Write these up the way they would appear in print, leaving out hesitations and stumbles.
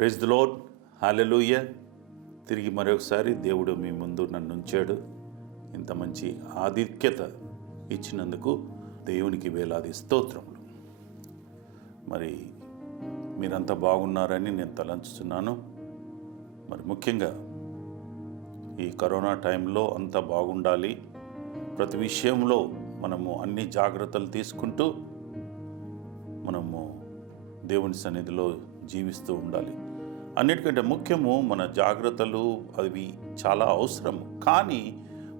Praise the lord, హల్లెలూయా. తిరిగి మరొకసారి దేవుడు మీ ముందు నన్ను ఉంచాడు. ఇంత మంచి ఆధిక్యత ఇచ్చినందుకు దేవునికి వేలాది స్తోత్రములు. మరి మీరంతా బాగున్నారని నేను తలంచుతున్నాను. మరి ముఖ్యంగా ఈ కరోనా టైంలో అంతా బాగుండాలి. ప్రతి విషయంలో మనము అన్ని జాగ్రత్తలు తీసుకుంటూ మనము దేవుని సన్నిధిలో జీవిస్తూ ఉండాలి. అన్నిటికంటే ముఖ్యము మన జాగ్రత్తలు అవి చాలా అవసరము. కానీ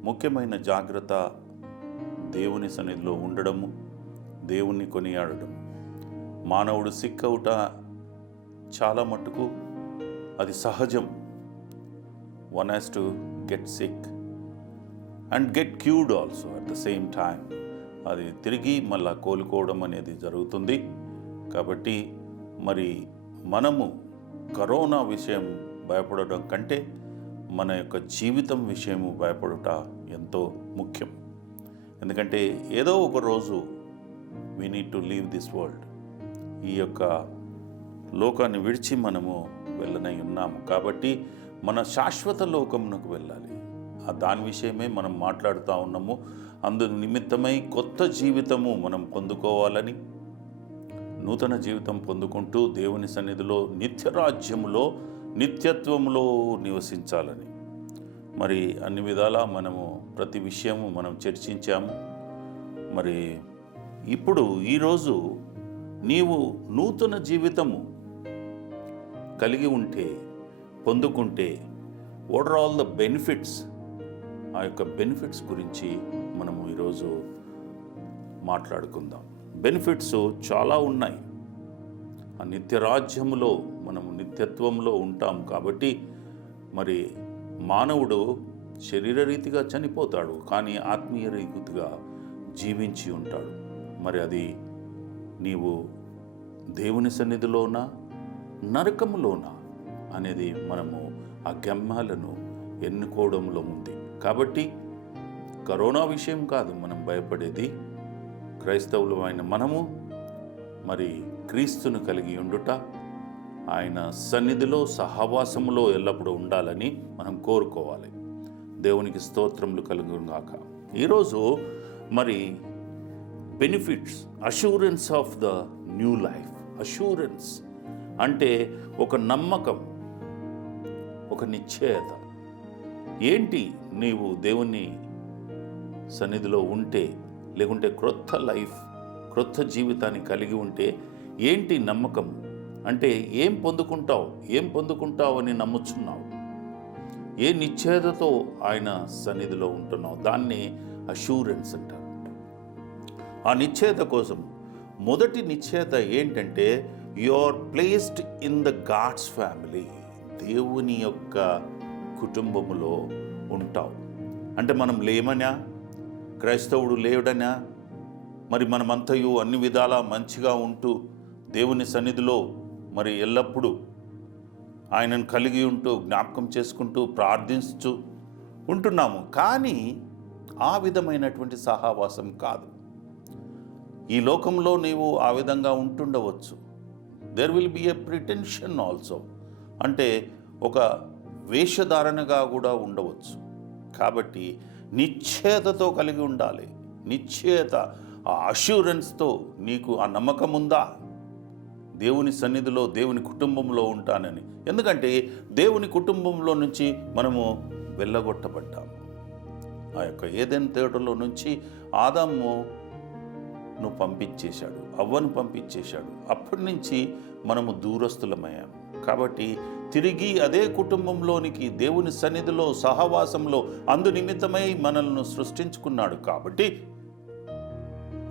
ముఖ్యమైన జాగ్రత్త దేవుని సన్నిధిలో ఉండడము, దేవుణ్ణి కొనియాడడం. మానవుడు సిక్ అవుట చాలా మట్టుకు అది సహజం. One has to get sick and get cured also at the same time. అది తిరిగి మళ్ళా కోలుకోవడం అనేది జరుగుతుంది. కాబట్టి మరి మనము కరోనా విషయం భయపడడం కంటే మన యొక్క జీవితం విషయము భయపడుట ఎంతో ముఖ్యం. ఎందుకంటే ఏదో ఒక రోజు we need to leave this world. ఈ యొక్క లోకాన్ని విడిచి మనము వెళ్ళనై ఉన్నాము. కాబట్టి మన శాశ్వత లోకమునకు వెళ్ళాలి. దాని విషయమే మనం మాట్లాడుతూ ఉన్నాము. అందు నిమిత్తమై కొత్త జీవితము మనం పొందుకోవాలని, నూతన జీవితం పొందుకుంటూ దేవుని సన్నిధిలో నిత్యరాజ్యములో నిత్యత్వములో నివసించాలని. మరి అన్ని విధాలా మనము ప్రతి విషయము మనం చర్చించాము. మరి ఇప్పుడు ఈరోజు నీవు నూతన జీవితము కలిగి ఉంటే, పొందుకుంటే, what are all the benefits, ఆ యొక్క బెనిఫిట్స్ గురించి మనము ఈరోజు మాట్లాడుకుందాం. బెనిఫిట్స్ చాలా ఉన్నాయి. ఆ నిత్యరాజ్యములో మనము నిత్యత్వంలో ఉంటాం. కాబట్టి మరి మానవుడు శరీరరీతిగా చనిపోతాడు, కానీ ఆత్మీయ రీతిగా జీవించి ఉంటాడు. మరి అది నీవు దేవుని సన్నిధిలోనా నరకములోనా అనేది మనము ఆ గమ్యాలను ఎన్నుకోవడంలో ఉంది. కాబట్టి కరోనా విషయం కాదు మనం భయపడేది. క్రైస్తవులు అయిన మనము మరి క్రీస్తును కలిగి ఉండుట, ఆయన సన్నిధిలో సహవాసములో ఎల్లప్పుడూ ఉండాలని మనం కోరుకోవాలి. దేవునికి స్తోత్రములు కలుగుగాక. ఈరోజు మరి benefits, assurance of the new life. Assurance అంటే ఒక నమ్మకం, ఒక నిశ్చయత. ఏంటి నీవు దేవుని సన్నిధిలో ఉంటే, లేకుంటే క్రొత్త లైఫ్, క్రొత్త జీవితాన్ని కలిగి ఉంటే ఏంటి నమ్మకం అంటే ఏం పొందుకుంటావు అని నమ్ముచున్నావు, ఏ నిశ్చయతతో ఆయన సన్నిధిలో ఉంటున్నావు, దాన్ని అష్యూరెన్స్ అంటారు. ఆ నిశ్చయత కోసం మొదటి నిశ్చయత ఏంటంటే you are placed in the God's family. దేవుని యొక్క కుటుంబములో ఉంటావు. అంటే మనం లేమనా, క్రైస్తవుడు లేడనా, మరి మనమంతయు అన్ని విధాలా మంచిగా ఉంటూ దేవుని సన్నిధిలో మరి ఎల్లప్పుడూ ఆయనను కలిగి ఉంటూ జ్ఞాపకం చేసుకుంటూ ప్రార్థిస్తూ ఉంటున్నాము. కానీ ఆ విధమైనటువంటి సహవాసం కాదు. ఈ లోకంలో నీవు ఆ విధంగా ఉంటుండవచ్చు. There will be a pretension also, అంటే ఒక వేషధారణగా కూడా ఉండవచ్చు. కాబట్టి నిశ్చయతతో కలిగి ఉండాలి. నిశ్చయత, ఆ అష్యూరెన్స్తో నీకు ఆ నమ్మకం ఉందా, దేవుని సన్నిధిలో దేవుని కుటుంబంలో ఉంటానని. ఎందుకంటే దేవుని కుటుంబంలో నుంచి మనము వెళ్ళగొట్టబడ్డాము. ఆ యొక్క ఏదెన్ తోటలో నుంచి ఆదామును పంపించేశాడు, అవ్వను పంపించేశాడు. అప్పటి నుంచి మనము దూరస్తులమయ్యాము. కాబట్టి తిరిగి అదే కుటుంబంలోనికి, దేవుని సన్నిధిలో సహవాసంలో అందు నిమిత్తమై మనల్ని సృష్టించుకున్నాడు. కాబట్టి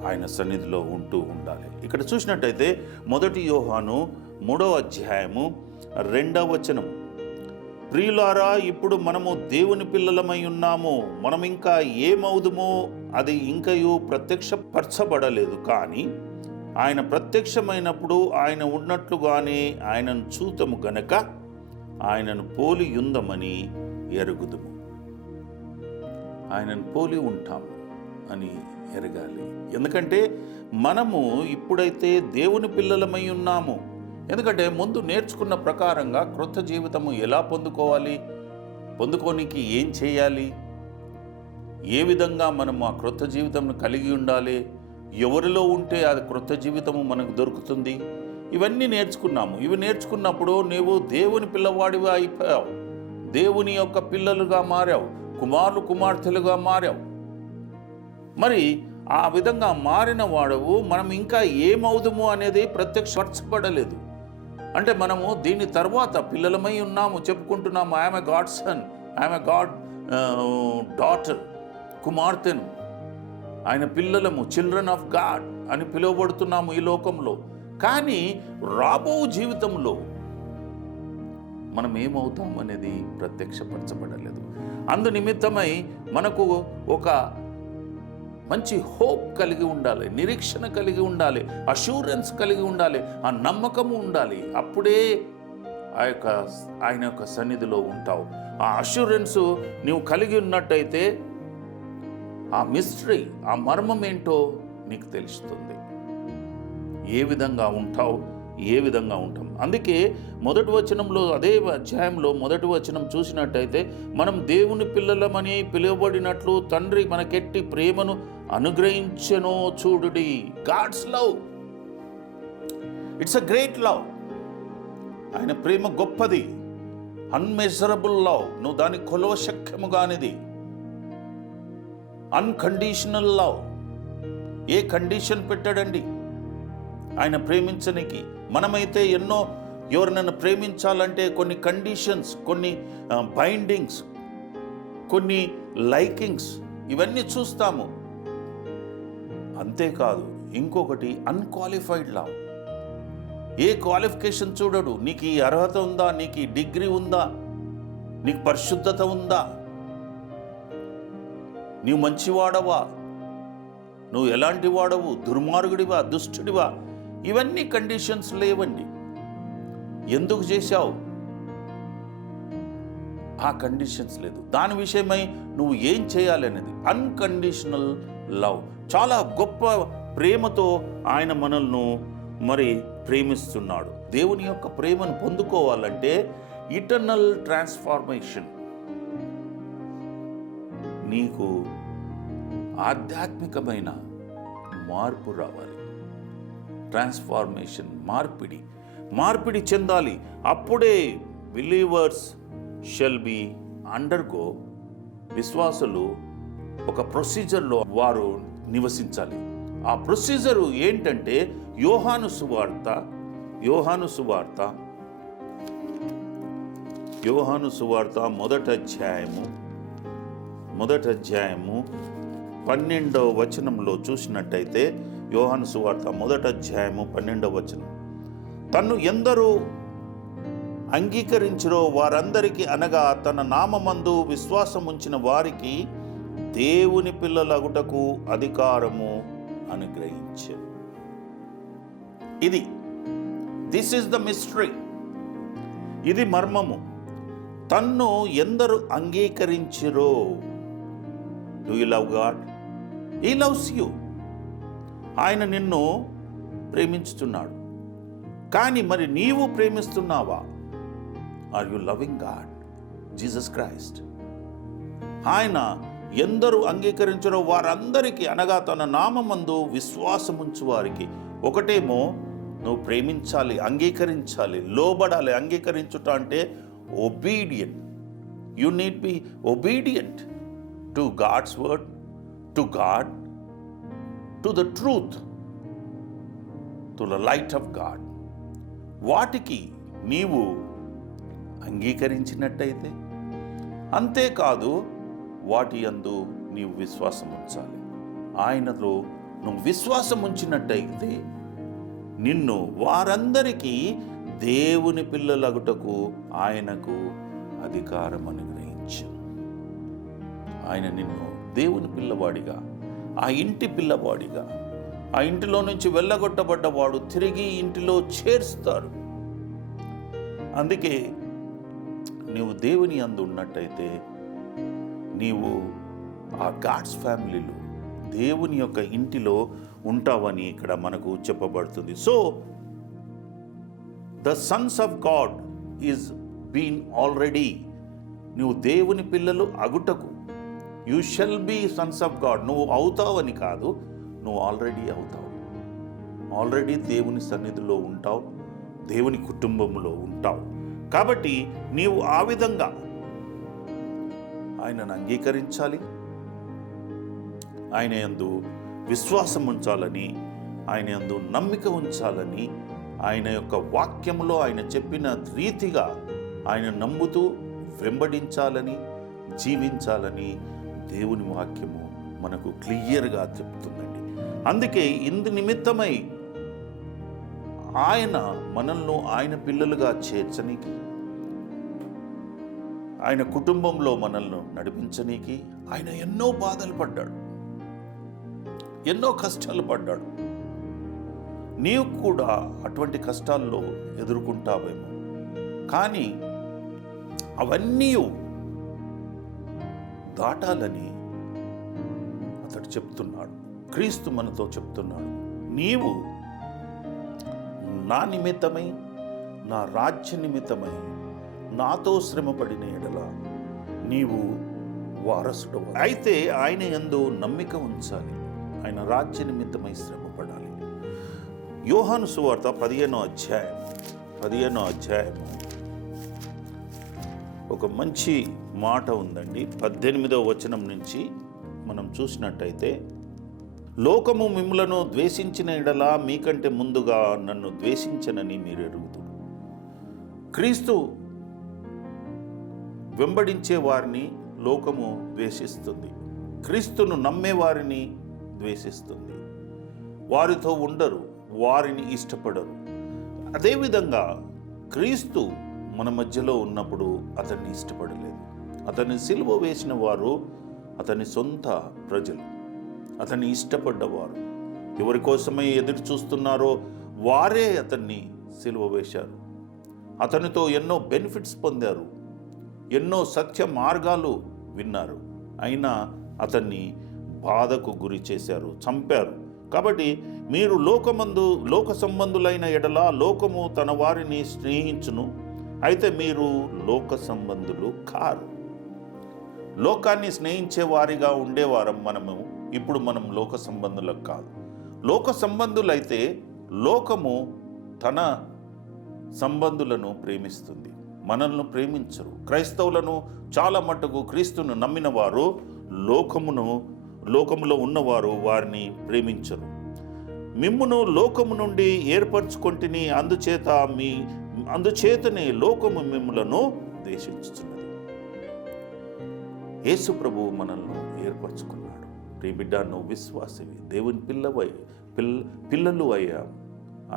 ఆయన సన్నిధిలో ఉంటూ ఉండాలి. ఇక్కడ చూసినట్టయితే 1 యోహాను 3వ అధ్యాయము 2వ వచనం, ప్రియులారా, ఇప్పుడు మనము దేవుని పిల్లలమై ఉన్నాము, మనం ఇంకా ఏమవుదుమో అది ఇంకయూ ప్రత్యక్షపరచబడలేదు. కానీ ఆయన ప్రత్యక్షమైనప్పుడు ఆయన ఉన్నట్లుగానే ఆయనను చూతము గనక ఆయనను పోలి ఉందమని ఎరుగుదుము. ఆయనను పోలి ఉంటాము అని ఎరగాలి. ఎందుకంటే మనము ఇప్పుడైతే దేవుని పిల్లలమై ఉన్నాము, ఎందుకంటే ముందు నేర్చుకున్న ప్రకారంగా క్రొత్త జీవితము ఎలా పొందుకోవాలి, పొందుకోనికి ఏం చేయాలి, ఏ విధంగా మనం ఆ క్రొత్త జీవితంను కలిగి ఉండాలి, ఎవరిలో ఉంటే అది క్రొత్త జీవితము మనకు దొరుకుతుంది, ఇవన్నీ నేర్చుకున్నాము. ఇవి నేర్చుకున్నప్పుడు నీవు దేవుని పిల్లవాడిగా అయిపోయావు, దేవుని యొక్క పిల్లలుగా మారావు, కుమారులు కుమార్తెలుగా మారావు. మరి ఆ విధంగా మారిన వాడవు మనం ఇంకా ఏమవుదుము అనేది ప్రత్యక్షపరచబడలేదు. అంటే మనము దీని తర్వాత పిల్లలమై ఉన్నాము, చెప్పుకుంటున్నాము, I'm a god son, I'm a god daughter, కుమార్తెను, ఆయన పిల్లలము, చిల్డ్రన్ ఆఫ్ గాడ్ అని పిలువబడుతున్నాము ఈ లోకంలో. కానీ రాబో జీవితంలో మనం ఏమవుతాం అనేది ప్రత్యక్షపరచబడలేదు. అందు నిమిత్తమై మనకు ఒక మంచి హోప్ కలిగి ఉండాలి, నిరీక్షణ కలిగి ఉండాలి, అష్యూరెన్స్ కలిగి ఉండాలి, ఆ నమ్మకము ఉండాలి. అప్పుడే ఆయన యొక్క సన్నిధిలో ఉంటావు. ఆ అష్యూరెన్స్ నీవు కలిగి ఉన్నట్టయితే ఆ మిస్టరీ, ఆ మర్మం ఏంటో నీకు తెలుస్తుంది. ఏ విధంగా ఉంటావు, ఏ విధంగా ఉంటాం. అందుకే మొదటి వచనంలో, అదే అధ్యాయంలో మొదటి వచనం చూసినట్టయితే, మనం దేవుని పిల్లలమని పిలువబడినట్లు తండ్రి మనకెట్టి ప్రేమను అనుగ్రహించెనో చూడుడి. God's love, it's a great love. ఆయన ప్రేమ గొప్పది, అన్మెజరబుల్ లవ్. నువ్వు దాని కొలవ శక్యము కానిది. అన్కండిషనల్ లవ్, ఏ కండిషన్ పెట్టాడండి ఆయన ప్రేమించనికి. మనమైతే ఎన్నో, ఎవరినైనా ప్రేమించాలంటే కొన్ని కండిషన్స్, కొన్ని బైండింగ్స్, కొన్ని లైకింగ్స్, ఇవన్నీ చూస్తాము. అంతేకాదు, ఇంకొకటి అన్క్వాలిఫైడ్ లవ్. ఏ క్వాలిఫికేషన్ చూడడు. నీకు ఈ అర్హత ఉందా, నీకు ఈ డిగ్రీ ఉందా, నీకు పరిశుద్ధత ఉందా, నీవు మంచివాడవా, నువ్వు ఎలాంటి వాడవు, దుర్మార్గుడివా, దుష్టుడివా, ఇవన్నీ కండిషన్స్ లేవండి. ఎందుకు చేశావు, ఆ కండిషన్స్ లేదు. దాని విషయమై నువ్వు ఏం చేయాలి అనేది అన్కండిషనల్ లవ్. చాలా గొప్ప ప్రేమతో ఆయన మనల్ని మరి ప్రేమిస్తున్నాడు. దేవుని యొక్క ప్రేమను పొందుకోవాలంటే ఇటర్నల్ ట్రాన్స్ఫార్మేషన్, నీకు ఆధ్యాత్మికమైన మార్పు రావాలి. ట్రాన్స్ఫార్మేషన్, మార్పిడి చెందాలి. అప్పుడే బిలీవర్స్ షెల్ బి అండర్గో, విశ్వాసులు ఒక ప్రొసీజర్లో వారు నివసించాలి. ఆ ప్రొసీజరు ఏంటంటే యోహాను సువార్త మొదటి అధ్యాయము 12వ వచనంలో చూసినట్టయితే, యోహాను సువార్త 1:12 వచనం, తన్ను ఎందరూ అంగీకరించిరో వారందరికీ, అనగా తన నామమందు విశ్వాసం ఉంచిన వారికి దేవుని పిల్లలగుటకు అధికారము అనుగ్రహించారు. దిస్ ఈస్ ద మిస్టరీ, ఇది మర్మము. తన్ను ఎందరు అంగీకరించిరో. Do you love God? He loves you. ఆయన నిన్ను ప్రేమించుతున్నాడు. కానీ మరి నీవు ప్రేమిస్తున్నావా? Are you loving God, Jesus Christ? ఆయన ఎందరు అంగీకరించరో వారందరికీ, అనగా తన నామమందు విశ్వాసముంచు వారికి. ఒకటేమో నువ్వు ప్రేమించాలి, అంగీకరించాలి, లోబడాలి. అంగీకరించుట అంటే obedient. You need be obedient to God's word, to God, to the truth, to the light of God. వాటికి నీవు అంగీకరించినట్టయితే, అంతేకాదు వాటి యందు నీవు విశ్వాసం ఉంచాలి. ఆయనలో నువ్వు విశ్వాసం ఉంచినట్టయితే నిన్ను వారందరికీ దేవుని పిల్లలగుటకు ఆయనకు అధికారం అనుగ్రహించు. ఆయన నిన్ను దేవుని పిల్లవాడిగా, ఆ ఇంటి పిల్లవాడిగా, ఆ ఇంటిలో నుంచి వెళ్ళగొట్టబడ్డవాడు తిరిగి ఇంటిలో చేర్స్తాడు. అందుకే నీవు దేవుని యందు ఉన్నట్టయితే నీవు ఆ గాడ్స్ ఫ్యామిలీలో, దేవుని యొక్క ఇంటిలో ఉంటావని ఇక్కడ మనకు చెప్పబడుతుంది. So the sons of God is been already. నువ్వు దేవుని పిల్లలు అగుటకు, you shall be sons of God. నువ్వు అవుతావని కాదు, నువ్వు ఆల్రెడీ అవుతావు. ఆల్రెడీ దేవుని సన్నిధిలో ఉంటావు, దేవుని కుటుంబంలో ఉంటావు. కాబట్టి నీవు ఆ విధంగా ఆయనను అంగీకరించాలి, ఆయన యందు విశ్వాసం ఉంచాలని, ఆయన యందు నమ్మిక ఉంచాలని, ఆయన యొక్క వాక్యంలో ఆయన చెప్పిన రీతిగా ఆయన నమ్ముతూ వెంబడించాలని, జీవించాలని దేవుని వాక్యము మనకు క్లియర్గా చెప్తుందండి. అందుకే ఇందు నిమిత్తమై ఆయన మనల్ని ఆయన పిల్లలుగా చేర్చనీకి, ఆయన కుటుంబంలో మనల్ని నడిపించనీకి ఆయన ఎన్నో బాధలు పడ్డాడు, ఎన్నో కష్టాలు పడ్డాడు. నీవు కూడా అటువంటి కష్టాల్లో ఎదుర్కొంటావేమో, కానీ అవన్నీ దాటాలని అతడు చెప్తున్నాడు. క్రీస్తు మనతో చెప్తున్నాడు, నీవు నా నిమిత్తమై, నా రాజ్య నిమిత్తమై నాతో శ్రమపడిన ఎడల నీవు వారసుడు. అయితే ఆయన యందు నమ్మిక ఉంచాలి, ఆయన రాజ్య నిమిత్తమై శ్రమపడాలి. యోహాను సువార్త 15వ అధ్యాయం ఒక మంచి మాట ఉందండి. 18వ వచనం నుంచి మనం చూసినట్టయితే, లోకము మిమ్ములను ద్వేషించిన ఎడల మీకంటే ముందుగా నన్ను ద్వేషించనని మీరు ఎరుగుదురు. క్రీస్తు వెంబడించే వారిని లోకము ద్వేషిస్తుంది, క్రీస్తును నమ్మే వారిని ద్వేషిస్తుంది. వారితో ఉండరు, వారిని ఇష్టపడరు. అదేవిధంగా క్రీస్తు మన మధ్యలో ఉన్నప్పుడు అతన్ని ఇష్టపడలేదు. అతన్ని సిలువ వేసిన వారు అతని సొంత ప్రజలు, అతన్ని ఇష్టపడ్డవారు, ఎవరి కోసమై ఎదురు చూస్తున్నారో వారే అతన్ని సిలువ వేశారు. అతనితో ఎన్నో బెనిఫిట్స్ పొందారు, ఎన్నో సత్య మార్గాలు విన్నారు. అయినా అతన్ని బాధకు గురి చేశారు, చంపారు. కాబట్టి మీరు లోక సంబంధులైన ఎడల లోకము తన వారిని స్నేహించును, అయితే మీరు లోక సంబంధులు కారు. లోకాన్ని స్నేహించే వారిగా ఉండేవారం మనము. ఇప్పుడు మనం లోక సంబంధులకు కాదు. లోక సంబంధులైతే లోకము తన సంబంధులను ప్రేమిస్తుంది, మనల్ని ప్రేమించరు. క్రైస్తవులను చాలా మట్టుకు క్రీస్తును నమ్మిన వారు లోకములో ఉన్నవారు వారిని ప్రేమించరు. మిమ్మును లోకము నుండి ఏర్పరచుకొంటిని, అందుచేతనే లోకము మిమ్ములను ద్వేషించుచున్నది. యేసు ప్రభువు మనల్ని ఏర్పరచుకున్నాడు. ప్రియబిడ్డ, నువ్వు విశ్వాసివి, దేవుని పిల్లలు అయ్యా.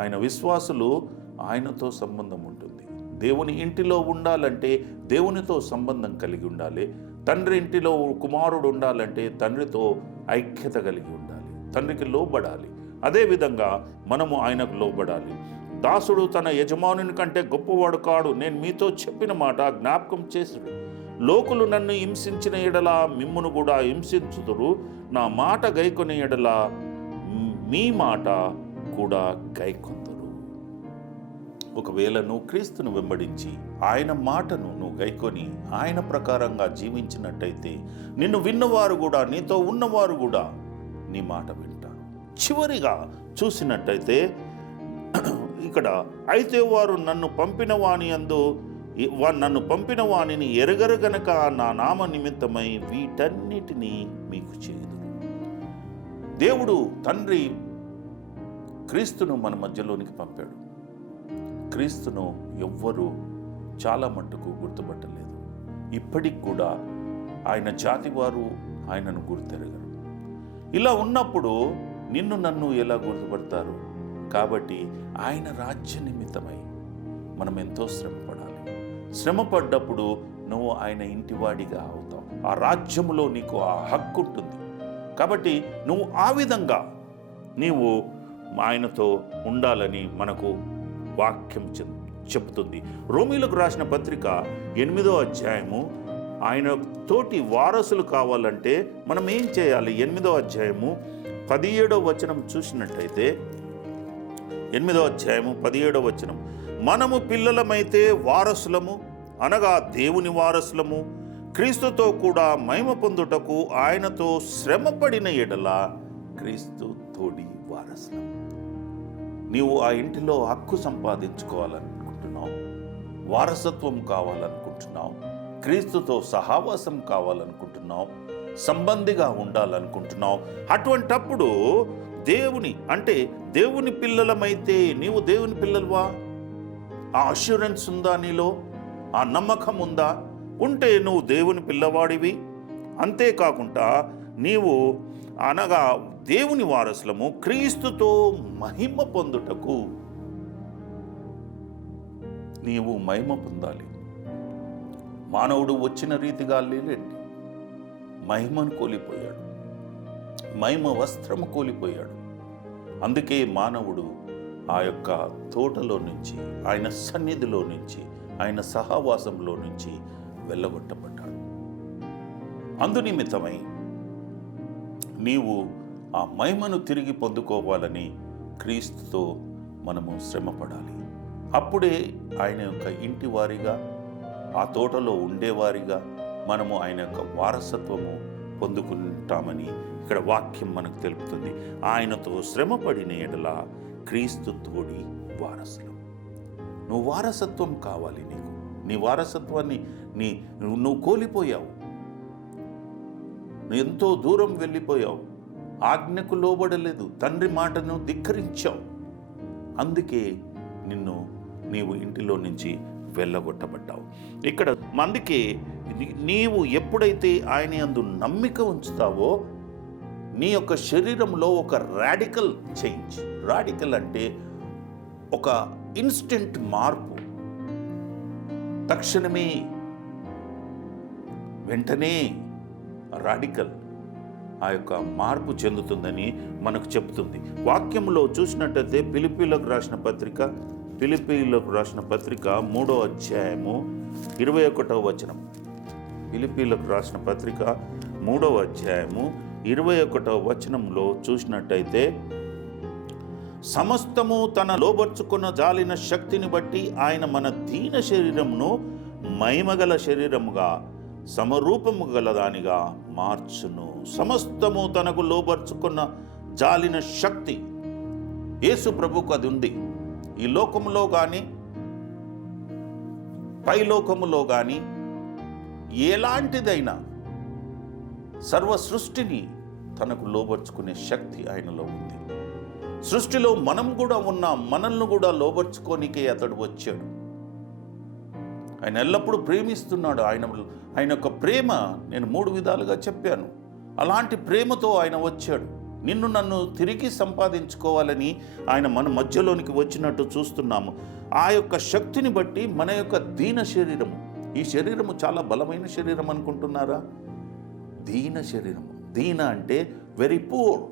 ఆయన విశ్వాసులు, ఆయనతో సంబంధం ఉంటుంది. దేవుని ఇంటిలో ఉండాలంటే దేవునితో సంబంధం కలిగి ఉండాలి. తండ్రి ఇంటిలో కుమారుడు ఉండాలంటే తండ్రితో ఐక్యత కలిగి ఉండాలి, తండ్రికి లోబడాలి. అదేవిధంగా మనము ఆయనకు లోబడాలి. దాసుడు తన యజమానుని కంటే గొప్పవాడు కాడు, నేను మీతో చెప్పిన మాట జ్ఞాపకం చేసుడు. లోకులు నన్ను హింసించిన ఎడల మిమ్మును కూడా హింసించుదురు, నా మాట గైకొని ఎడల మీ మాట కూడా గైకొందురు. ఒకవేళ నువ్వు క్రీస్తును వెంబడించి ఆయన మాటను నువ్వు గైకొని ఆయన ప్రకారంగా జీవించినట్టయితే నిన్ను విన్నవారు కూడా, నీతో ఉన్నవారు కూడా నీ మాట వింటారు. చివరిగా చూసినట్టయితే ఇక్కడ, అయితే వారు నన్ను పంపిన వానిని ఎరగరు గనక నా నామ నిమిత్తమై వీటన్నిటినీ మీకు చేయుదురు. దేవుడు తండ్రి క్రీస్తును మన మధ్యలోనికి పంపాడు. క్రీస్తును ఎవ్వరూ చాలా మట్టుకు గుర్తుపట్టలేదు. ఇప్పటికి కూడా ఆయన జాతి వారు ఆయనను గుర్తెరగరు. ఇలా ఉన్నప్పుడు నిన్ను నన్ను ఎలా గుర్తుపడతారు? కాబట్టి ఆయన రాజ్య నిమిత్తమై మనం ఎంతో శ్రమపడాలి. శ్రమపడ్డప్పుడు నువ్వు ఆయన ఇంటివాడిగా అవుతావు. ఆ రాజ్యములో నీకు ఆ హక్కు ఉంటుంది. కాబట్టి నువ్వు ఆ విధంగా నీవు ఆయనతో ఉండాలని మనకు వాక్యం చెబుతుంది. రోమీలకు రాసిన పత్రిక 8వ అధ్యాయము, ఆయన తోటి వారసులు కావాలంటే మనం ఏం చేయాలి? 8వ అధ్యాయము 17వ వచనం చూసినట్టయితే, 8వ అధ్యాయము 17వ వచనం, మనము పిల్లలమైతే వారసులము, అనగా దేవుని వారసులము, క్రీస్తుతో కూడా మహిమ పొందుటకు ఆయనతో శ్రమపడిన ఎడల క్రీస్తు తోడి వారసులం. నీవు ఆ ఇంటిలో హక్కు సంపాదించుకోవాలనుకుంటున్నావు, వారసత్వం కావాలనుకుంటున్నావు, క్రీస్తుతో సహవాసం కావాలనుకుంటున్నావు, సంబంధిగా ఉండాలనుకుంటున్నావు. అటువంటప్పుడు దేవుని పిల్లలమైతే నీవు దేవుని పిల్లలువా? ఆ అష్యూరెన్స్ ఉందా నీలో? ఆ నమ్మకం ఉందా? ఉంటే నువ్వు దేవుని పిల్లవాడివి. అంతేకాకుండా నీవు అనగా దేవుని వారసులము, క్రీస్తుతో మహిమ పొందుటకు నీవు మహిమ పొందాలి. మానవుడు వచ్చిన రీతిగా లేలేండి, మహిమను కోల్పోయాడు, మహిమ వస్త్రము కోల్పోయాడు. అందుకే మానవుడు ఆ యొక్క తోటలో నుంచి, ఆయన సన్నిధిలో నుంచి, ఆయన సహవాసంలో నుంచి వెళ్ళగొట్టబడ్డాడు. అందునిమిత్తమై నీవు ఆ మహిమను తిరిగి పొందుకోవాలని క్రీస్తుతో మనము శ్రమపడాలి. అప్పుడే ఆయన యొక్క ఇంటి వారిగా, ఆ తోటలో ఉండేవారిగా మనము ఆయన యొక్క వారసత్వము పొందుకుంటామని ఇక్కడ వాక్యం మనకు తెలుపుతుంది. ఆయనతో శ్రమపడిన ఎడల క్రీస్తు తోడి వారసులం. నువ్వు వారసత్వం కావాలి. నీ వారసత్వాన్ని నువ్వు కోల్పోయావు. నువ్వు ఎంతో దూరం వెళ్ళిపోయావు, ఆజ్ఞకు లోబడలేదు, తండ్రి మాటను ధిక్కరించావు. అందుకే నీవు ఇంటిలో నుంచి వెళ్ళగొట్టబడ్డావు. ఇక్కడ అందుకే నీవు ఎప్పుడైతే ఆయన యందు నమ్మిక ఉంచుతావో నీ యొక్క శరీరంలో ఒక రాడికల్ చేంజ్. రాడికల్ అంటే ఒక ఇన్స్టెంట్ మార్పు, తక్షణమే, వెంటనే రాడికల్ ఆ యొక్క మార్పు చెందుతుందని మనకు చెప్తుంది. వాక్యంలో చూసినట్టయితే ఫిలిప్పీలకు రాసిన పత్రిక 3వ అధ్యాయము 21వ వచనం. ఫిలిప్పీలకు రాసిన పత్రిక 3వ అధ్యాయము 21వ వచనంలో చూసినట్టయితే, సమస్తము తన లోబర్చుకున్న జాలిన శక్తిని బట్టి ఆయన మన దీన శరీరమును మహిమగల శరీరముగా సమరూపము గలదానిగా మార్చును. సమస్తము తనకు లోబర్చుకున్న జాలిన శక్తి యేసు ప్రభుకు అది ఉంది. ఈ లోకములో కానీ పైలోకములో కానీ ఎలాంటిదైనా సర్వ సృష్టిని తనకు లోబర్చుకునే శక్తి ఆయనలో ఉంది. సృష్టిలో మనం కూడా ఉన్నాం, మనల్ని కూడా లోబర్చుకోనికే అతడు వచ్చాడు. ఆయన ఎల్లప్పుడూ ప్రేమిస్తున్నాడు. ఆయన యొక్క ప్రేమ నేను 3 విధాలుగా చెప్పాను. అలాంటి ప్రేమతో ఆయన వచ్చాడు. నిన్ను నన్ను తిరిగి సంపాదించుకోవాలని ఆయన మన మధ్యలోనికి వచ్చినట్టు చూస్తున్నాము. ఆ యొక్క శక్తిని బట్టి మన యొక్క దీన శరీరము, ఈ శరీరము చాలా బలమైన శరీరం అనుకుంటున్నారా? దీన శరీరము. దీన అంటే వెరీ పూర్,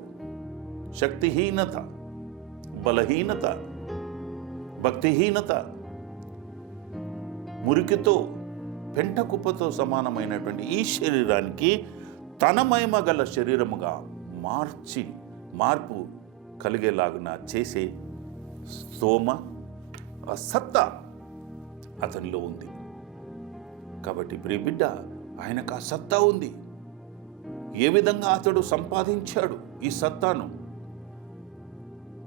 శక్తిహీనత, బలహీనత, భక్తిహీనత, మురికితో, పెంటకుప్పతో సమానమైనటువంటి ఈ శరీరానికి తన మహిమ గల శరీరముగా మార్పు కలిగేలాగున చేసే స్తోమ, ఆ సత్తా అతనిలో ఉంది. కాబట్టి ప్రియ బిడ్డ, ఆయనకు ఆ సత్తా ఉంది. ఏ విధంగా అతడు సంపాదించాడు ఈ సత్తాను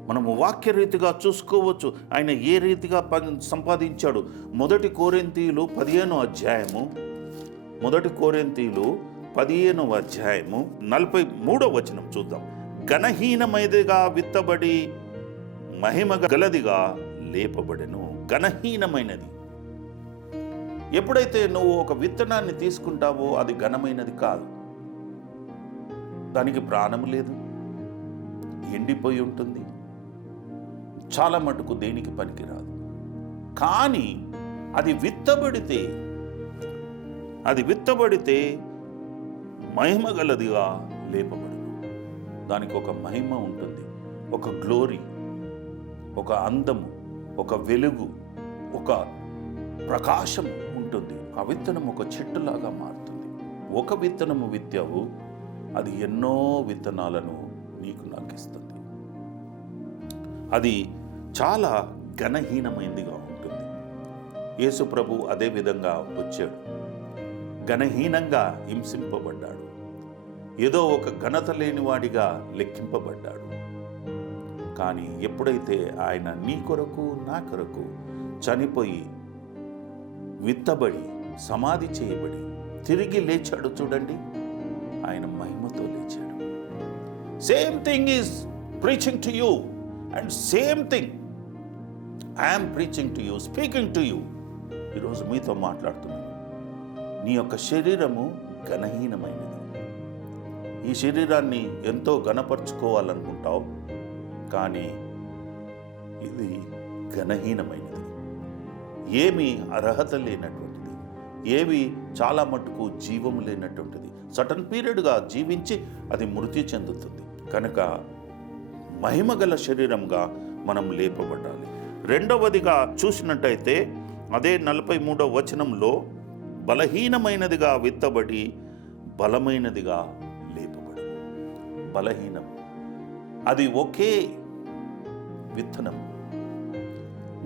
మనము వాక్యరీతిగా చూసుకోవచ్చు. ఆయన ఏ రీతిగా సంపాదించాడు. 1 కొరింథీయులు 15వ అధ్యాయము 43వ వచనం చూద్దాం. ఘనహీనమైనదిగా విత్తబడి మహిమ గలదిగా లేపబడెను. ఘనహీనమైనది. ఎప్పుడైతే నువ్వు ఒక విత్తనాన్ని తీసుకుంటావో అది ఘనమైనది కాదు. దానికి ప్రాణం లేదు, ఎండిపోయి ఉంటుంది, చాలా మటుకు దేనికి పనికిరాదు. కానీ అది విత్తబడితే మహిమ గలదిగా లేపబడును. దానికి ఒక మహిమ ఉంటుంది, ఒక గ్లోరీ, ఒక అందము, ఒక వెలుగు, ఒక ప్రకాశం ఉంటుంది. ఆ విత్తనం ఒక చెట్టులాగా మారుతుంది. ఒక విత్తనము విత్తావు, అది ఎన్నో విత్తనాలను నీకు నాకు ఇస్తుంది. అది చాలా ఘనహీనమైనదిగా ఉంటుంది. యేసు ప్రభు అదే విధంగా వచ్చాడు. ఘనహీనంగా హింసింపబడ్డాడు. ఏదో ఒక ఘనత లేనివాడిగా లెక్కింపబడ్డాడు. కానీ ఎప్పుడైతే ఆయన నీ కొరకు నా కొరకు చనిపోయి విత్తబడి సమాధి చేయబడి తిరిగి లేచాడు చూడండి, ఆయన మహిమతో లేచాడు. Same thing is preaching to you and same thing I'm preaching to you, speaking to you. ఈరోజు మీతో మాట్లాడుతున్నాను. నీ యొక్క శరీరము ఘనహీనమైనది. ఈ శరీరాన్ని ఎంతో ఘనపరుచుకోవాలనుకుంటావు, కానీ ఇది ఘనహీనమైనది. ఏమీ అర్హత లేనటువంటిది, ఏవి చాలా మట్టుకు జీవం లేనటువంటిది. సటన్ పీరియడ్గా జీవించి అది మృతి చెందుతుంది. కనుక మహిమగల శరీరంగా మనం లేపబడాలి. రెండవదిగా చూసినట్టయితే అదే 43వ వచనంలో బలహీనమైనదిగా విత్తబడి బలమైనదిగా లేపబడి. బలహీనం అది ఒకే విత్తనం,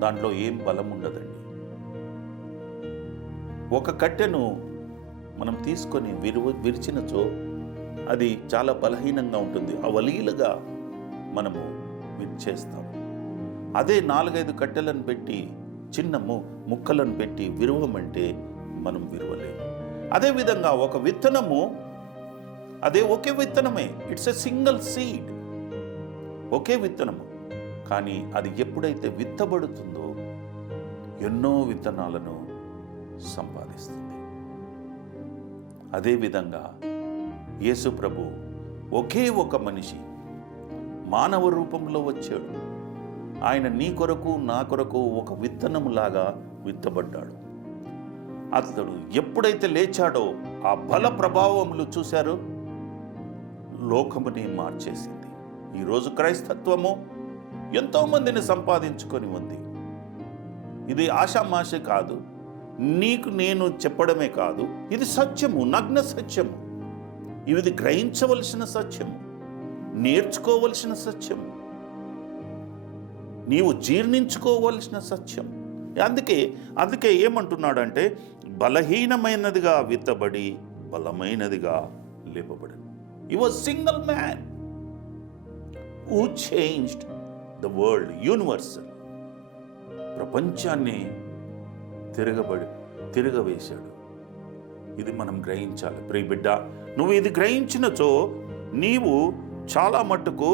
దాంట్లో ఏం బలం ఉండదండి. ఒక కట్టెను మనం తీసుకొని విరిచినచో అది చాలా బలహీనంగా ఉంటుంది. అవలీలగా మనము విరిచేస్తాం. అదే 4-5 కట్టెలను పెట్టి చిన్న ముక్కలను పెట్టి విరవమంటే మనం విరవలేము. అదేవిధంగా ఒక విత్తనము అదే ఒకే విత్తనమే, ఇట్స్ ఎ సింగిల్ సీడ్, ఒకే విత్తనము. కానీ అది ఎప్పుడైతే విత్తబడుతుందో ఎన్నో విత్తనాలను సంపాదిస్తుంది. అదేవిధంగా యేసు ప్రభు ఒకే ఒక మనిషి మానవ రూపంలో వచ్చాడు. ఆయన నీ కొరకు నా కొరకు ఒక విత్తనములాగా విత్తబడ్డాడు. అతడు ఎప్పుడైతే లేచాడో ఆ బల ప్రభావములు చూశారు, లోకముని మార్చేసింది. ఈరోజు క్రైస్తత్వము ఎంతో మందిని సంపాదించుకొని ఉంది. ఇది ఆషామాష కాదు, నీకు నేను చెప్పడమే కాదు, ఇది సత్యము, నగ్న సత్యము. ఇది గ్రహించవలసిన సత్యము, నేర్చుకోవలసిన సత్యం, నీవు జీర్ణించుకోవలసిన సత్యం. అందుకే ఏమంటున్నాడంటే బలహీనమైనదిగా విత్తబడి బలమైనదిగా లేపబడి. He was single man who changed the world, universal. ప్రపంచాన్ని తిరగవేశాడు. ఇది మనం గ్రహించాలి. ప్రియ బిడ్డ, నువ్వు ఇది గ్రహించినచో నీవు చాలా మట్టుకు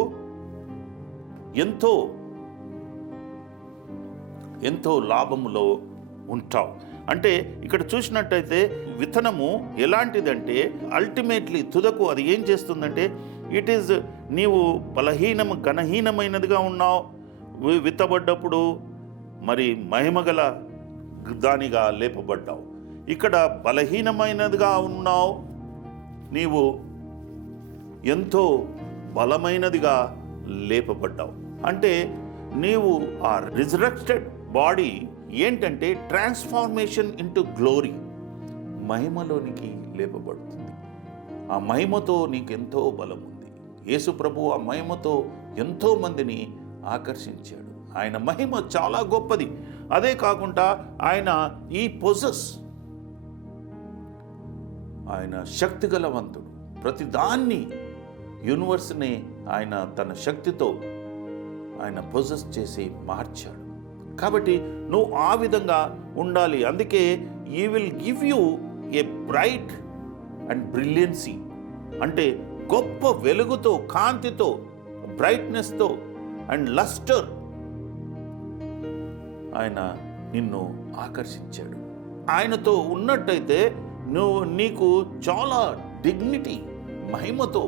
ఎంతో లాభములో ఉంటావు. అంటే ఇక్కడ చూసినట్టయితే విత్తనము ఎలాంటిదంటే అల్టిమేట్లీ తుదకు అది ఏం చేస్తుందంటే ఇట్ ఈజ్, నీవు ఘనహీనమైనదిగా ఉన్నావు విత్తబడ్డప్పుడు, మరి మహిమగల దానిగా లేపబడ్డావు. ఇక్కడ బలహీనమైనదిగా ఉన్నావు, నీవు ఎంతో బలమైనదిగా లేపబడ్డావు. అంటే నీవు ఆ రిజరెక్టెడ్ బాడీ ఏంటంటే ట్రాన్స్ఫార్మేషన్ ఇంటూ గ్లోరీ, మహిమలోనికి లేపబడుతుంది. ఆ మహిమతో నీకు ఎంతో బలం ఉంది. యేసు ప్రభు ఆ మహిమతో ఎంతో మందిని ఆకర్షించాడు. ఆయన మహిమ చాలా గొప్పది. అదే కాకుండా ఆయన ఆయన శక్తి గలవంతుడు. ప్రతిదాన్ని యూనివర్స్ని ఆయన తన శక్తితో ఆయన పొజెస్ చేసి మార్చాడు. కాబట్టి నువ్వు ఆ విధంగా ఉండాలి. అందుకే ఈ will give you a bright and brilliancy, అంటే గొప్ప వెలుగుతో, కాంతితో, బ్రైట్నెస్తో అండ్ లస్టర్ ఆయన నిన్ను ఆకర్షించాడు. ఆయనతో ఉన్నట్టయితే నీకు చాలా డిగ్నిటీ, మహిమతో,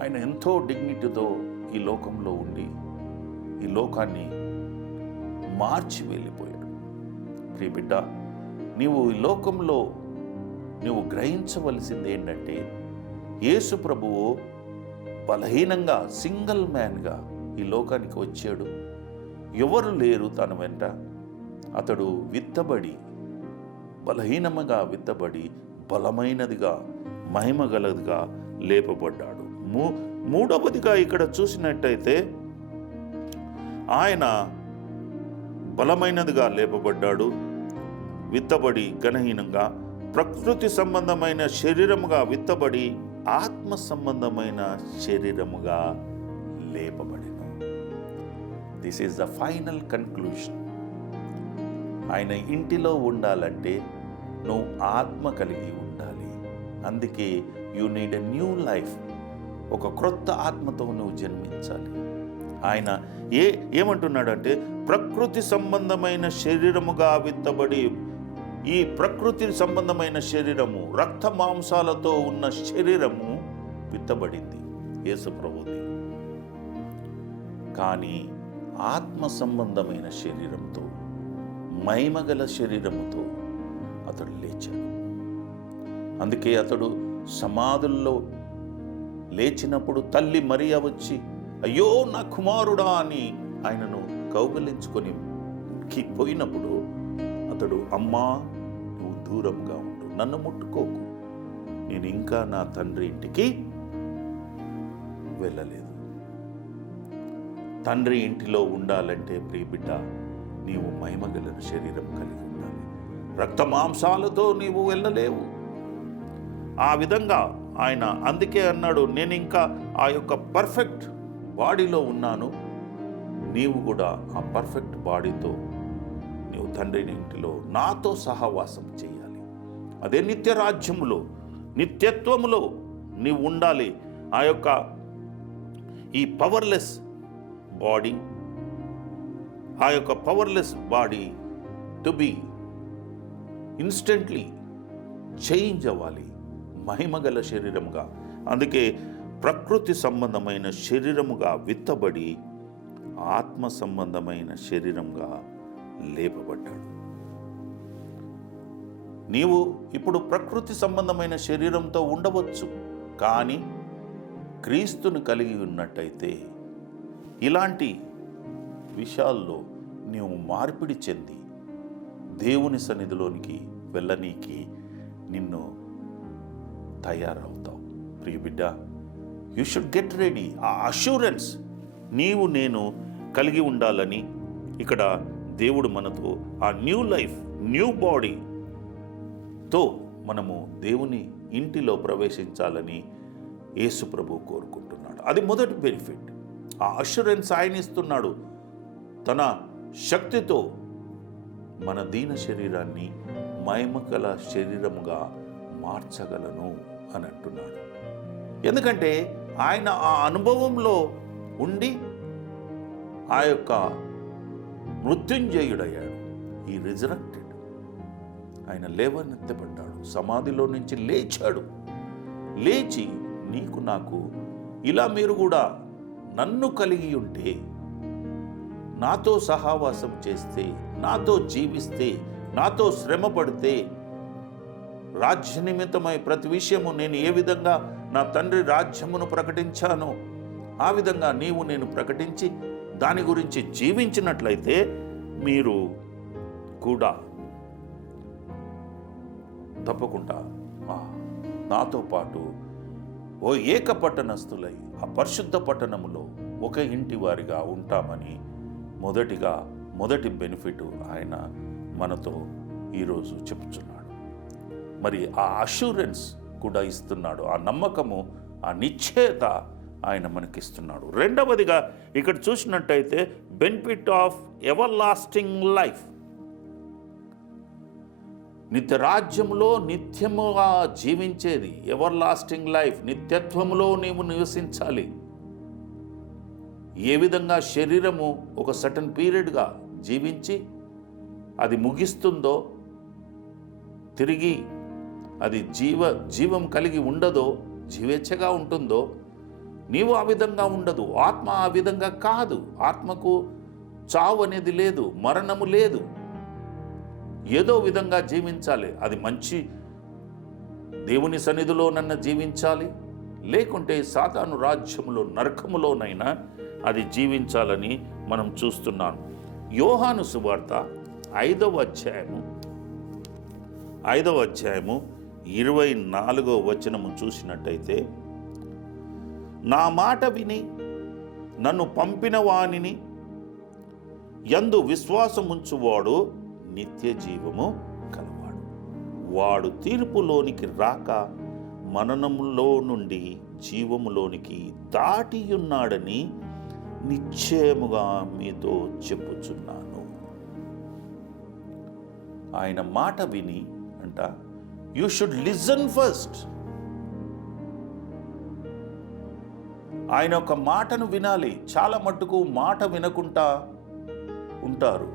ఆయన ఎంతో డిగ్నిటీతో ఈ లోకంలో ఉండి ఈ లోకాన్ని మార్చి వెళ్ళిపోయాడు. ప్రియ బిడ్డ, నీవు ఈ లోకంలో నువ్వు గ్రహించవలసింది ఏంటంటే యేసు ప్రభువు బలహీనంగా సింగిల్ మ్యాన్గా ఈ లోకానికి వచ్చాడు. ఎవరు లేరు తన వెంట. అతడు బలహీనముగా విత్తబడి బలమైనదిగా మహిమగలదిగా లేపబడ్డాడు. మూడవదిగా ఇక్కడ చూసినట్టయితే ఆయన బలమైనదిగా లేపబడ్డాడు. విత్తబడి ఘనహీనంగా, ప్రకృతి సంబంధమైన శరీరముగా విత్తబడి ఆత్మ సంబంధమైన శరీరముగా లేపబడెను. This is the final conclusion. ఆయన ఇంటిలో ఉండాలంటే నువ్వు ఆత్మ కలిగి ఉండాలి. అందుకే you need a new life. ఒక క్రొత్త ఆత్మతో నువ్వు జన్మించాలి. ఆయన ఏమంటున్నాడంటే ప్రకృతి సంబంధమైన శరీరముగా విత్తబడి, ఈ ప్రకృతి సంబంధమైన శరీరము, రక్త మాంసాలతో ఉన్న శరీరము విత్తబడింది యేసు ప్రభుది. కానీ ఆత్మ సంబంధమైన శరీరంతో, మహిమగల శరీరముతో అతడు లేచాడు. అందుకే అతడు సమాధుల్లో లేచినప్పుడు తల్లి మరియ వచ్చి, అయ్యో నా కుమారుడా అని ఆయనను కౌగిలించుకొని పోయినప్పుడు అతడు, అమ్మా నువ్వు దూరంగా ఉండు, నన్ను ముట్టుకోకు, నేను ఇంకా నా తండ్రి ఇంటికి వెళ్ళలేదు. తండ్రి ఇంటిలో ఉండాలంటే ప్రియబిడ్డ, నీవు మహిమగల శరీరం కలిగి ఉండాలి. రక్త మాంసాలతో నీవు వెళ్ళలేవు. ఆ విధంగా ఆయన అందుకే అన్నాడు, నేను ఇంకా ఆ యొక్క పర్ఫెక్ట్ బాడీలో ఉన్నాను, నీవు కూడా ఆ పర్ఫెక్ట్ బాడీతో నీవు తండ్రి ఇంటిలో నాతో సహవాసం చేయాలి. అదే నిత్య రాజ్యములో, నిత్యత్వములో నీవు ఉండాలి. ఆ యొక్క ఈ పవర్లెస్ బాడీ, ఆ యొక్క powerless body to be instantly change అవ్వాలి మహిమగల శరీరముగా. అందుకే ప్రకృతి సంబంధమైన శరీరముగా విత్తబడి ఆత్మ సంబంధమైన శరీరంగా లేపబడ్డాడు. నీవు ఇప్పుడు ప్రకృతి సంబంధమైన శరీరంతో ఉండవచ్చు, కానీ క్రీస్తును కలిగి ఉన్నట్టయితే ఇలాంటి విషయాల్లో నీవు మార్పిడి చెంది దేవుని సన్నిధిలోనికి వెళ్ళనీకి నిన్ను తయారవుతావు. ప్రియబిడ్డ, యు షుడ్ గెట్ రెడీ. ఆ అష్యూరెన్స్ నీవు నేను కలిగి ఉండాలని ఇక్కడ దేవుడు మనతో ఆ న్యూ లైఫ్, న్యూ బాడీతో మనము దేవుని ఇంటిలో ప్రవేశించాలని యేసు ప్రభు కోరుకుంటున్నాడు. అది మొదటి బెనిఫిట్. ఆ అష్యూరెన్స్ ఆయన ఇస్తున్నాడు. తన శక్తితో మన దీన శరీరాన్ని మహిమగల శరీరముగా మార్చగలను అని అంటున్నాడు. ఎందుకంటే ఆయన ఆ అనుభవంలో ఉండి ఆ యొక్క మృత్యుంజయుడయ్యాడు. ఈ రిజరెక్టెడ్, ఆయన లేవనెత్తబడ్డాడు, సమాధిలో నుంచి లేచాడు. లేచి నీకు నాకు ఇలా మీరు కూడా నన్ను కలిగి ఉంటే, నాతో సహవాసం చేస్తే, నాతో జీవిస్తే, నాతో శ్రమ పడితే, రాజ్య నిమిత్తమై ప్రతి విషయము నేను ఏ విధంగా నా తండ్రి రాజ్యమును ప్రకటించానో ఆ విధంగా నీవు నేను ప్రకటించి దాని గురించి జీవించినట్లయితే మీరు కూడా తప్పకుండా నాతో పాటు ఓ ఏక పట్టణస్థులై ఆ పరిశుద్ధ పట్టణములో ఒక ఇంటి వారిగా ఉంటామని మొదటి బెనిఫిట్ ఆయన మనతో ఈరోజు చెప్తున్నాడు. మరి ఆ అష్యూరెన్స్ కూడా ఇస్తున్నాడు, ఆ నమ్మకము, ఆ నిశ్చయత ఆయన మనకిస్తున్నాడు. రెండవదిగా ఇక్కడ చూసినట్టయితే benefit of ever lasting life. నిత్య రాజ్యంలో నిత్యముగా జీవించేది ఎవర్ లాస్టింగ్ లైఫ్. నిత్యత్వములో నీవు నివసించాలి. ఏ విధంగా శరీరము ఒక సర్టన్ పీరియడ్గా జీవించి అది ముగిస్తుందో, తిరిగి అది జీవం కలిగి ఉండదో, జీవేచ్ఛగా ఉంటుందో, నీవు ఆ విధంగా ఉండదు. ఆత్మ ఆ విధంగా కాదు. ఆత్మకు చావు అనేది లేదు, మరణము లేదు. ఏదో విధంగా జీవించాలి. అది మంచి దేవుని సన్నిధిలో నన్ను జీవించాలి, లేకుంటే సాతాను రాజ్యములో నరకములోనైనా అది జీవించాలని మనం చూస్తున్నాం. యోహాను సువార్త 5వ అధ్యాయము 24వ వచనము చూసినట్టయితే, నా మాట విని నన్ను పంపిన వానిని యందు విశ్వాసముంచువాడు నిత్య జీవము కలదు. వాడు తీర్పులోనికి రాక మరణములో నుండి జీవములోనికి దాటియున్నాడని నిశ్చయముగా మీతో చెప్పుచున్నాను. ఆయన మాట విని అంట, యూ షుడ్ లిజన్ ఫస్ట్. ఆయన ఒక మాటను వినాలి. చాలా మట్టుకు మాట వినకుండా ఉంటారు.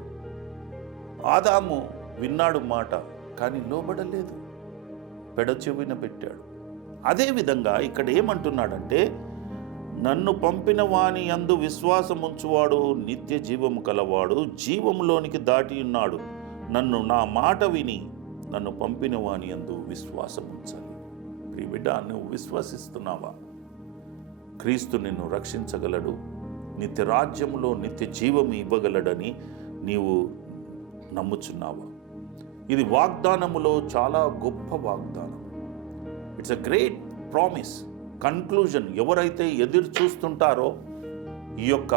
ఆదాము విన్నాడు మాట, కానీ లోబడలేదు, పెడచెవిన పెట్టాడు. అదేవిధంగా ఇక్కడ ఏమంటున్నాడంటే, నన్ను పంపిన వాని యందు విశ్వాసముంచువాడు నిత్య జీవము కలవాడు, జీవములోనికి దాటి ఉన్నాడు. నా మాట విని నన్ను పంపిన వాని యందు విశ్వాసముంచాలి. ప్రియబిడ్డ, నువ్వు విశ్వసిస్తున్నావా? క్రీస్తు నిన్ను రక్షించగలడు, నిత్య రాజ్యములో నిత్య జీవము ఇవ్వగలడని నీవు నమ్ముచున్నావా? ఇది వాగ్దానములో చాలా గొప్ప వాగ్దానం. It's a great promise. Conclusion. ఎవరైతే ఎదురు చూస్తుంటారో ఈ యొక్క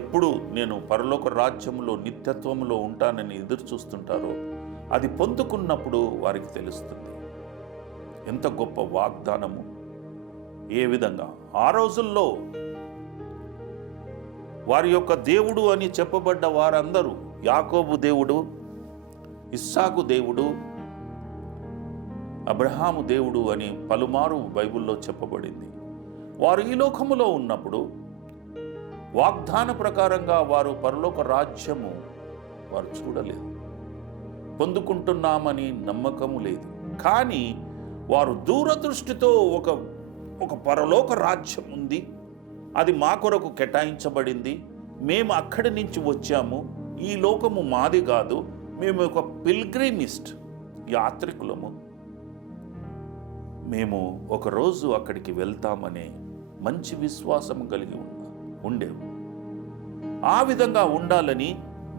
ఎప్పుడు నేను పరలోక రాజ్యములో నిత్యత్వములో ఉంటానని ఎదురు చూస్తుంటారో అది పొందుకున్నప్పుడు వారికి తెలుస్తుంది ఎంత గొప్ప వాగ్దానము. ఏ విధంగా ఆ రోజుల్లో వారి యొక్క దేవుడు అని చెప్పబడ్డ వారందరూ, యాకోబు దేవుడు, ఇస్సాకు దేవుడు, అబ్రహాము దేవుడు అని పలుమారు బైబిల్లో చెప్పబడింది. వారు ఈ లోకములో ఉన్నప్పుడు వాగ్దాన ప్రకారంగా వారు పరలోక రాజ్యము వారు చూడలేదు, పొందుకుంటున్నామని నమ్మకము లేదు. కానీ వారు దూరదృష్టితో ఒక పరలోక రాజ్యం ఉంది, అది మా కొరకు కేటాయించబడింది, మేము అక్కడి నుంచి వచ్చాము, ఈ లోకము మాది కాదు, మేము ఒక పిల్గ్రిమిస్ట్ యాత్రికులము, మేము ఒకరోజు అక్కడికి వెళ్తామనే మంచి విశ్వాసం కలిగి ఉండేవు. ఆ విధంగా ఉండాలని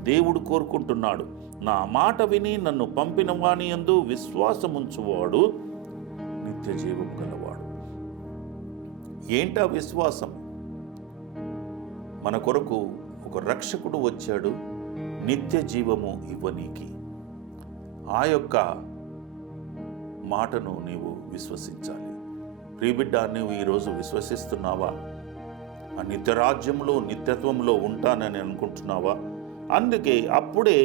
దేవుడు కోరుకుంటున్నాడు. నా మాట విని నన్ను పంపిన వాని యందు విశ్వాసముంచువాడు నిత్య జీవం గలవాడు. ఏంటా విశ్వాసం? మన కొరకు ఒక రక్షకుడు వచ్చాడు నిత్య జీవము ఇవ్వనీకి. ఆ యొక్క మాటను నీవు విశ్వసించాలి. ప్రియబిడ్డ, నీవు ఈరోజు విశ్వసిస్తున్నావా? ఆ నిత్యరాజ్యంలో నిత్యత్వంలో ఉంటానని అనుకుంటున్నావా? అందుకే అప్పుడే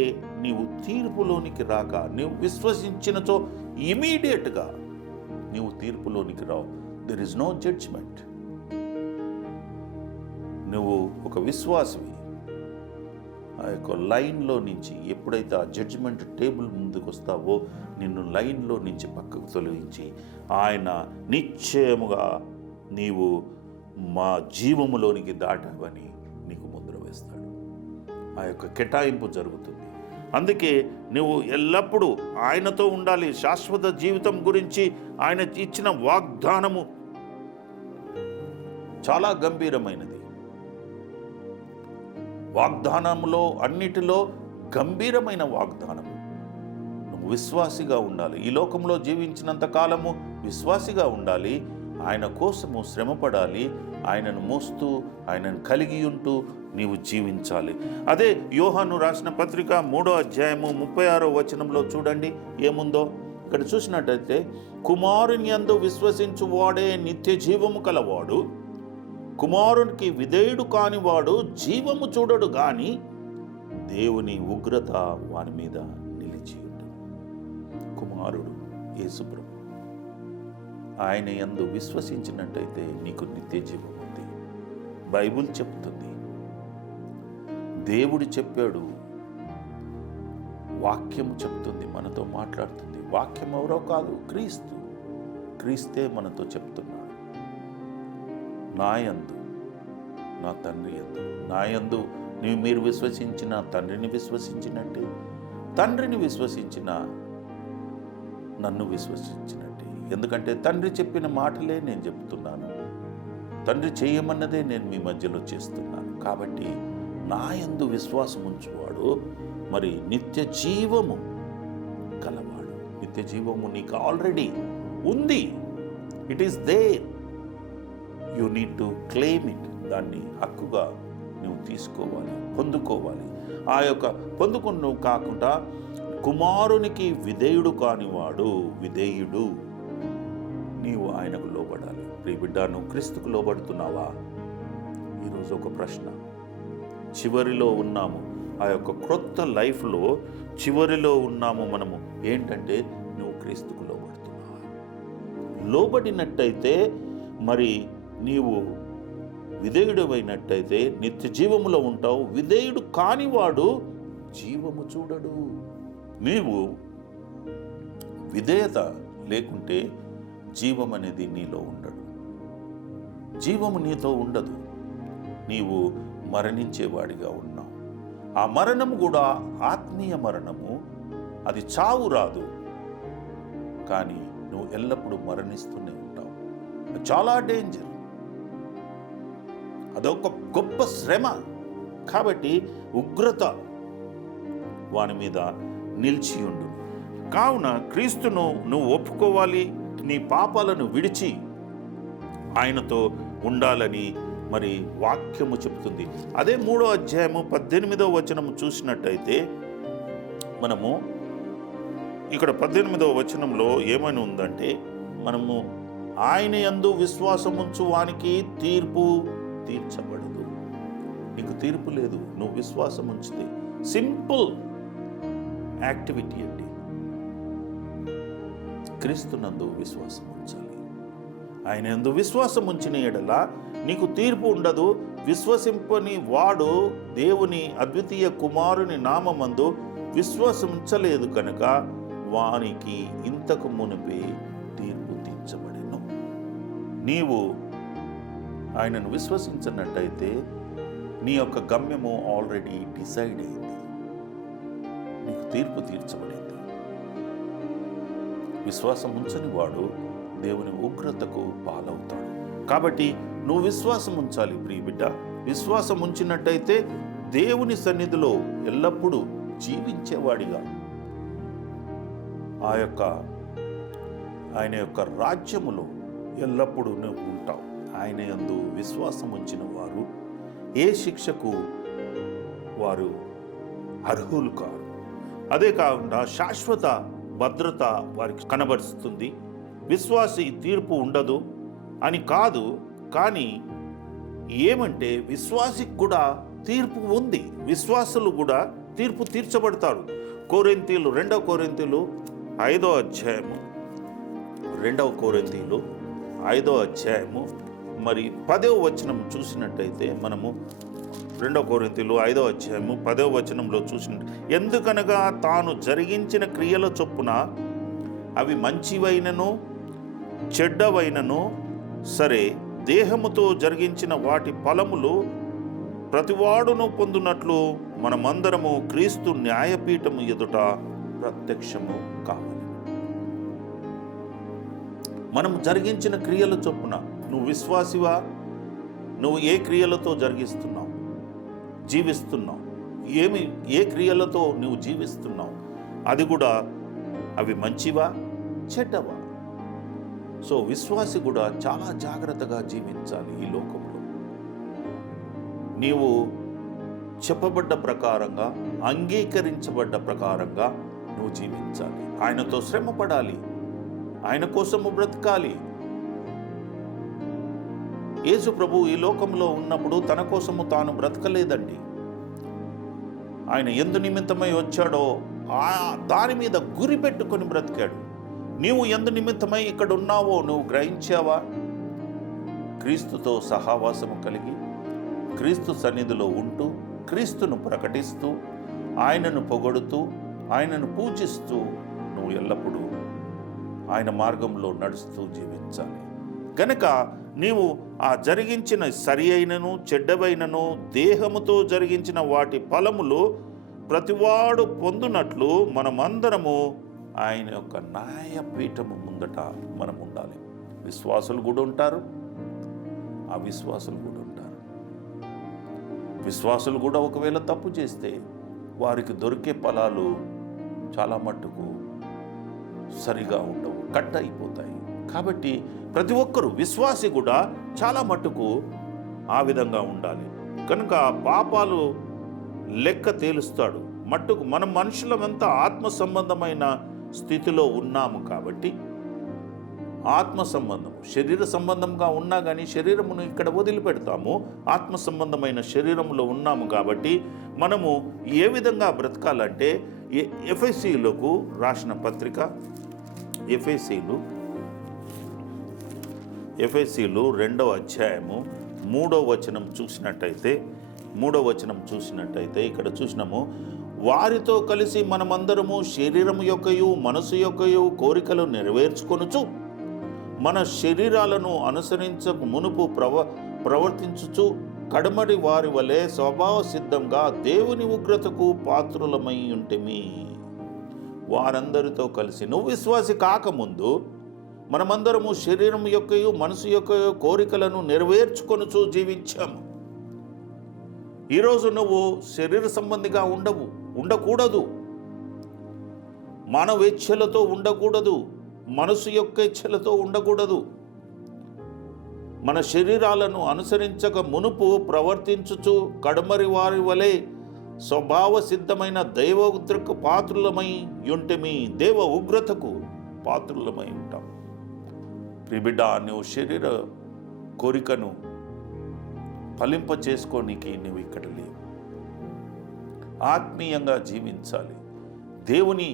నీవు తీర్పులోనికి రాక, నీవు విశ్వసించినచో ఇమీడియట్గా నీవు తీర్పులోనికి రావు. There is no judgement. నువ్వు ఒక విశ్వాసివి. ఆ యొక్క లైన్లో నుంచి ఎప్పుడైతే ఆ జడ్జిమెంట్ టేబుల్ ముందుకు వస్తావో నిన్ను లైన్లో నుంచి పక్కకు తొలగించి ఆయన నిశ్చయముగా నీవు మా జీవములోనికి దాటావని నీకు ముద్ర వేస్తాడు. ఆ యొక్క కేటాయింపు జరుగుతుంది. అందుకే నువ్వు ఎల్లప్పుడూ ఆయనతో ఉండాలి. శాశ్వత జీవితం గురించి ఆయన ఇచ్చిన వాగ్దానము చాలా గంభీరమైనది. వాగ్దానంలో అన్నిటిలో గంభీరమైన వాగ్దానము. నువ్వు విశ్వాసిగా ఉండాలి. ఈ లోకంలో జీవించినంత కాలము విశ్వాసిగా ఉండాలి. ఆయన కోసము శ్రమపడాలి. ఆయనను మోస్తూ ఆయనను కలిగి ఉంటూ నీవు జీవించాలి. అదే యోహాను రాసిన పత్రిక 3వ అధ్యాయము 36వ వచనంలో చూడండి ఏముందో. ఇక్కడ చూసినట్టయితే, కుమారుని యందు విశ్వసించు వాడే నిత్య జీవము కలవాడు, కుమారునికి విధేయుడు కానివాడు జీవము చూడడు గాని దేవుని ఉగ్రత వాని మీద నిలిచి ఉండు. కుమారుడు యేసుప్రభు, ఆయన యందు విశ్వసించినట్టయితే నీకు నిత్య జీవం ఉంది. బైబిల్ చెప్తుంది, దేవుడు చెప్పాడు, వాక్యము చెప్తుంది, మనతో మాట్లాడుతుంది. వాక్యం ఎవరో కాదు, క్రీస్తు. క్రీస్తే మనతో చెప్తున్నాడు. నాయందు నా తండ్రి యందు, నాయందు మీరు విశ్వసించిన తండ్రిని విశ్వసించినట్టే, తండ్రిని విశ్వసించిన నన్ను విశ్వసించినట్టే. ఎందుకంటే తండ్రి చెప్పిన మాటలే నేను చెప్తున్నాను, తండ్రి చేయమన్నదే నేను మీ మధ్యలో చేస్తున్నాను. కాబట్టి నాయందు విశ్వాసం ఉంచువాడు మరి నిత్య జీవము కలవాడు. నిత్య జీవము నీకు ఆల్రెడీ ఉంది. It is there. You need to claim it. దాన్ని హక్కుగా నువ్వు తీసుకోవాలి, పొందుకోవాలి. ఆ యొక్క పొందుకుని నువ్వు కాకుండా కుమారునికి విధేయుడు కానివాడు విధేయుడు. నీవు ఆయనకు లోబడాలి. ప్రియ బిడ్డ, నువ్వు క్రీస్తుకు లోబడుతున్నావా? ఈరోజు ఒక ప్రశ్న. చివరిలో ఉన్నాము, ఆ యొక్క క్రొత్త లైఫ్లో చివరిలో ఉన్నాము మనము. ఏంటంటే నువ్వు క్రీస్తుకు లోబడుతున్నావా? లోబడినట్టయితే మరి నీవు విధేయుడు అయినట్టయితే నిత్య జీవములో ఉంటావు. విధేయుడు కానివాడు జీవము చూడడు. నీవు విధేయత లేకుంటే జీవం అనేది నీలో ఉండడు. జీవము నీతో ఉండదు. నీవు మరణించేవాడిగా ఉన్నావు. ఆ మరణము కూడా ఆత్మీయ మరణము. అది చావు రాదు, కానీ నువ్వు ఎల్లప్పుడూ మరణిస్తూనే ఉంటావు. చాలా డేంజర్. అదొక గొప్ప శ్రమ. కాబట్టి ఉగ్రత వాని మీద నిలిచి ఉండు. కావున క్రీస్తును నువ్వు ఒప్పుకోవాలి. నీ పాపాలను విడిచి ఆయనతో ఉండాలని మరి వాక్యము చెప్తుంది. అదే 3వ అధ్యాయము 18వ వచనము చూసినట్టయితే మనము ఇక్కడ 18వ వచనంలో ఏమని ఉందంటే, మనము ఆయన యందు విశ్వాసముంచు వానికి తీర్పు తీర్చబడదు. నీకు తీర్పు లేదు, నువ్వు విశ్వాసం ఉంచితే. సింపుల్ యాక్టివిటీ అండి. క్రీస్తునందు విశ్వాసం ఉంచాలి. ఆయన యందు విశ్వాసం ఉంచిన ఎడల నీకు తీర్పు ఉండదు. విశ్వసింపని వాడు దేవుని అద్వితీయ కుమారుని నామమందు విశ్వాసం ఉంచలేదు కనుక వానికి ఇంతకు మునిపే తీర్పు తీర్చబడెను. నీవు ఆయనను విశ్వసించినట్టయితే నీ యొక్క గమ్యము ఆల్రెడీ డిసైడ్ అయింది. నీకు తీర్పు తీర్చబడింది. విశ్వాసం ఉంచని వాడు దేవుని ఉగ్రతకు పాలవుతాడు. కాబట్టి నువ్వు విశ్వాసం ఉంచాలి ప్రియ బిడ్డ. విశ్వాసం ఉంచినట్టయితే దేవుని సన్నిధిలో ఎల్లప్పుడూ జీవించేవాడిగా ఆయన యొక్క రాజ్యములో ఎల్లప్పుడూ నువ్వు ఉంటావు. ఆయన యందు విశ్వాసం ఉంచిన వారు ఏ శిక్షకు వారు అర్హులు కారు. అదే కాకుండా శాశ్వత భద్రత వారికి కనబరుస్తుంది. విశ్వాసి తీర్పు ఉండదు అని కాదు, కానీ ఏమంటే విశ్వాసికి కూడా తీర్పు ఉంది. విశ్వాసులు కూడా తీర్పు తీర్చబడతారు. 2 కొరింథీయులు 5వ అధ్యాయము 2 కొరింథీయులు 5వ అధ్యాయము మరి 10వ వచనం చూసినట్టయితే మనము 2 కొరింథీయులు 5వ అధ్యాయము 10వ వచనంలో చూసినట్టు, ఎందుకనగా తాను జరిగించిన క్రియల చొప్పున అవి మంచివైనను చెడ్డవైనను సరే దేహముతో జరిగించిన వాటి ఫలములు ప్రతివాడును పొందునట్లు మనమందరము క్రీస్తు న్యాయపీఠము ఎదుట ప్రత్యక్షము కావాలి. మనం జరిగించిన క్రియల చొప్పున, నువ్వు విశ్వాసివా? నువ్వు ఏ క్రియలతో జరిగిస్తున్నావు, జీవిస్తున్నావు? ఏ క్రియలతో నువ్వు జీవిస్తున్నావు? అది కూడా అవి మంచివా చెడ్డవా? సో విశ్వాసి కూడా చాలా జాగ్రత్తగా జీవించాలి. ఈ లోకంలో నీవు చెప్పబడ్డ ప్రకారంగా, అంగీకరించబడ్డ ప్రకారంగా నువ్వు జీవించాలి. ఆయనతో శ్రమ పడాలి, ఆయన కోసము బ్రతకాలి. యేసు ప్రభు ఈ లోకంలో ఉన్నప్పుడు తన కోసము తాను బ్రతకలేదండి. ఆయన ఎందు నిమిత్తమై వచ్చాడో దాని మీద గురి పెట్టుకొని బ్రతికాడు. నీవు ఎందు నిమిత్తమై ఇక్కడ ఉన్నావో నువ్వు గ్రహించావా? క్రీస్తుతో సహవాసము కలిగి, క్రీస్తు సన్నిధిలో ఉంటూ, క్రీస్తును ప్రకటిస్తూ, ఆయనను పొగడుతూ, ఆయనను పూజిస్తూ నువ్వు ఎల్లప్పుడూ ఆయన మార్గంలో నడుస్తూ జీవించాలి. కనుక నీవు ఆ జరిగించిన సరి అయినను చెడ్డవైనను దేహముతో జరిగించిన వాటి ఫలములు ప్రతివాడు పొందునట్లు మనమందరము ఆయన యొక్క న్యాయపీఠము ముందట మనం ఉండాలి. విశ్వాసులు కూడా ఉంటారు, అవిశ్వాసులు కూడా ఉంటారు. విశ్వాసులు కూడా ఒకవేళ తప్పు చేస్తే వారికి దొరికే ఫలాలు చాలా మట్టుకు సరిగా ఉండవు, కట్ అయిపోతాయి. కాబట్టి ప్రతి ఒక్కరూ, విశ్వాసి కూడా చాలా మట్టుకు ఆ విధంగా ఉండాలి. కనుక పాపాలు లెక్క తేలుస్తాడు. మట్టుకు మనం మనుషులమంతా ఆత్మ సంబంధమైన స్థితిలో ఉన్నాము కాబట్టి ఆత్మ సంబంధం శరీర సంబంధంగా ఉన్నా కానీ శరీరమును ఇక్కడ వదిలిపెడతాము. ఆత్మ సంబంధమైన శరీరంలో ఉన్నాము కాబట్టి మనము ఏ విధంగా బ్రతకాలంటే ఎఫెసీయులకు రాసిన పత్రిక ఎఫెసీలు 2వ అధ్యాయము 3వ వచనం చూసినట్టయితే ఇక్కడ చూసినాము, వారితో కలిసి మనమందరము శరీరము యొక్కయు మనసు యొక్కయు కోరికలు నెరవేర్చుకొనుచు మన శరీరాలను అనుసరించక మునుపు ప్రవర్తించుచు కడమడి వారి వలె స్వభావ సిద్ధంగా దేవుని ఉగ్రతకు పాత్రులమై ఉంటిమి. వారందరితో కలిసి నువ్వు విశ్వాసి కాకముందు మనమందరము శరీరం యొక్కయు మనసు యొక్కయు కోరికలను నెరవేర్చుకొనుచు జీవించాము. ఈరోజు నువ్వు శరీర సంబంధిగా ఉండకూడదు, మానవ ఇచ్ఛలతో ఉండకూడదు, మనసు యొక్క ఇచ్ఛలతో ఉండకూడదు. మన శరీరాలను అనుసరించక మునుపు ప్రవర్తించుచు కడమరి వారి వలె స్వభావ సిద్ధమైన దైవ ఉగ్రతకు పాత్రులమై ఉంటిమి. దేవ ఉగ్రతకు పాత్రులమై ఉంటాం. ప్రియబిడ్డ, నువ్వు శరీర కోరికను ఫలింప చేసుకోనికి నువ్వు ఇక్కడ లేవు. ఆత్మీయంగా జీవించాలి. దేవుని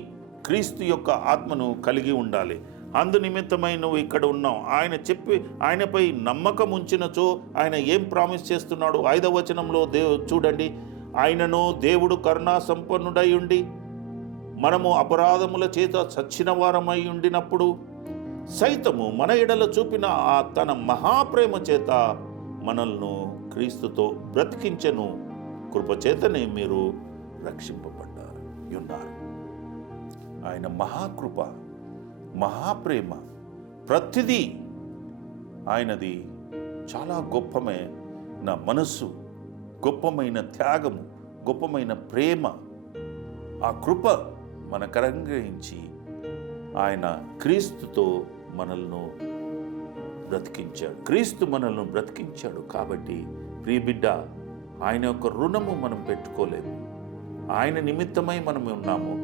క్రీస్తు యొక్క ఆత్మను కలిగి ఉండాలి. అందు నిమిత్తమై నువ్వు ఇక్కడ ఉన్నావు. ఆయనపై నమ్మకం ఉంచినచో ఆయన ఏం ప్రామిస్ చేస్తున్నాడు? 5వ వచనంలో చూడండి, ఆయనను దేవుడు కరుణా సంపన్నుడై ఉండి మనము అపరాధముల చేత చచ్చిన వారమై ఉండినప్పుడు సైతము మన ఎడల చూపిన ఆ తన మహాప్రేమ చేత మనల్ని క్రీస్తుతో బ్రతికించెను. కృపచేతనే మీరు రక్షింపబడ్డారు. ఆయన మహాకృప, మహాప్రేమ, ప్రతిదీ ఆయనది చాలా గొప్పమైన మనస్సు, గొప్పమైన త్యాగము, గొప్పమైన ప్రేమ. ఆ కృప మనకు అనుగ్రహించి ఆయన క్రీస్తుతో మనల్ని బ్రతికించాడు. క్రీస్తు మనల్ని బ్రతికించాడు కాబట్టి ప్రియబిడ్డ, ఆయన యొక్క రుణము మనం పెట్టుకోలేము. ఆయన నిమిత్తమై మనం ఉన్నాము.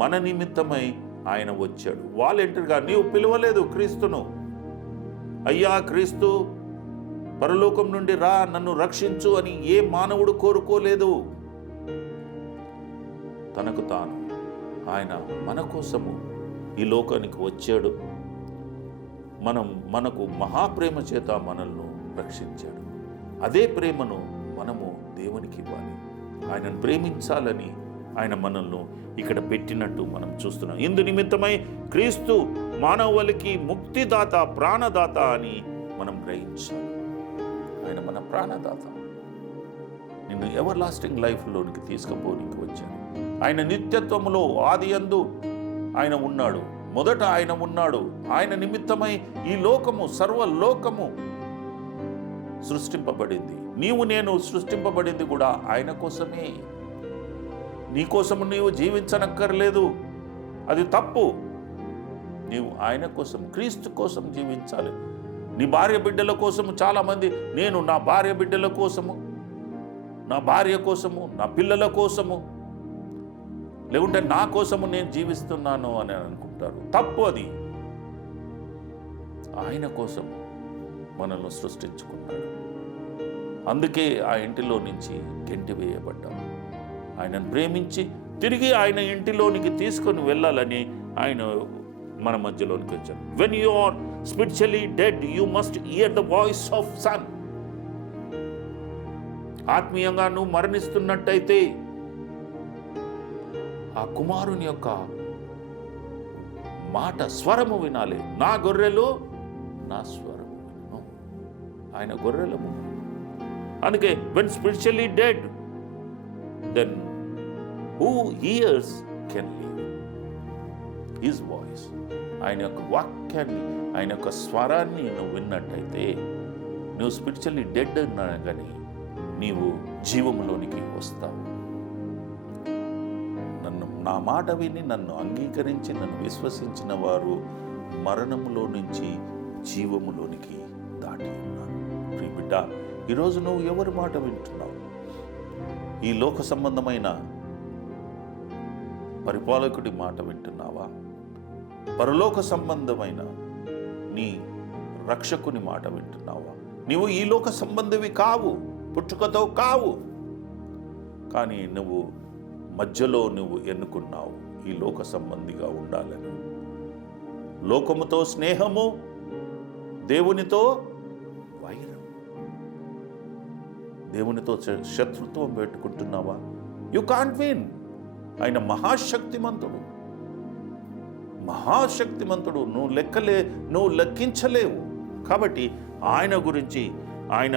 మన నిమిత్తమై ఆయన వచ్చాడు. వాలంటీర్గా నీవు పిలవలేదు క్రీస్తును, అయ్యా క్రీస్తు పరలోకం నుండి రా, నన్ను రక్షించు అని ఏ మానవుడు కోరుకోలేదు. తనకు తాను ఆయన మన కోసము ఈ లోకానికి వచ్చాడు. మనకు మహాప్రేమ చేత మనల్ని రక్షించాడు. అదే ప్రేమను మనము దేవునికి ఇవ్వాలి. ఆయనను ప్రేమించాలని ఆయన మనల్ని ఇక్కడ పెట్టినట్టు మనం చూస్తున్నాం. ఇందు నిమిత్తమై క్రీస్తు మానవులకి ముక్తిదాత, ప్రాణదాత అని మనం గ్రహించాలి. ఆయన మన ప్రాణదాత. నిన్ను ఎవర్ లాస్టింగ్ లైఫ్లోనికి తీసుకుపోనికి వచ్చాడు. ఆయన నిత్యత్వములో ఆదియందు ఆయన ఉన్నాడు. మొదట ఆయన ఉన్నాడు. ఆయన నిమిత్తమై ఈ లోకము, సర్వలోకము సృష్టింపబడింది. నేను సృష్టింపబడింది కూడా ఆయన కోసమే. నీ కోసము నీవు జీవించనక్కర్లేదు, అది తప్పు. నీవు ఆయన కోసం, క్రీస్తు కోసం జీవించాలి. నీ భార్య బిడ్డల కోసము చాలామంది, నేను నా భార్య బిడ్డల కోసము, నా భార్య కోసము, నా పిల్లల కోసము, లేకుంటే నా కోసము నేను జీవిస్తున్నాను అని అనుకుంటారు. తప్పు అది. ఆయన కోసం మనల్ని సృష్టించుకున్నాడు. అందుకే ఆ ఇంటిలో నుంచి గెంటివేయబడ్డాం. ఆయనను ప్రేమించి తిరిగి ఆయన ఇంటిలోనికి తీసుకొని వెళ్ళాలని ఆయన మన మధ్యలోనికి వచ్చాడు. When you are spiritually dead you must hear the voice of son. ఆత్మీయంగా నువ్వు మరణిస్తున్నట్టయితే ఆ కుమారుని యొక్క మాట, స్వరము వినాలి. నా గొర్రెలు నా స్వరము విను. ఆయన గొర్రెలము. అందుకే when spiritually dead then who hears can live. His voice, ఆయన యొక్క వాక్యాన్ని, ఆయన యొక్క స్వరాన్ని నువ్వు విన్నట్టయితే నువ్వు స్పిరిచువల్లీ డెడ్ అన్నా కానీ నీవు జీవములోనికి వస్తావు. నా మాట విని నన్ను అంగీకరించి నన్ను విశ్వసించిన వారు మరణములో నుంచి జీవములోనికి దాటి ఉన్నారు. ప్రియ బిడ్డ, ఈరోజు నువ్వు ఎవరి మాట వింటున్నావు? ఈ లోక సంబంధమైన పరిపాలకుడి మాట వింటున్నావా? పరలోక సంబంధమైన నీ రక్షకుని మాట వింటున్నావా? నీవు ఈ లోక సంబంధివి కావు, పుట్టుకతో కావు. కానీ నువ్వు మధ్యలో నువ్వు ఎన్నుకున్నావు ఈ లోక సంబంధిగా ఉండాలని. లోకముతో స్నేహము, దేవునితో వైరం. దేవునితో శత్రుత్వం పెట్టుకుంటున్నావా? You can't win. ఆయన మహాశక్తిమంతుడు, మహాశక్తిమంతుడు. నువ్వు లెక్కించలేవు. కాబట్టి ఆయన గురించి ఆయన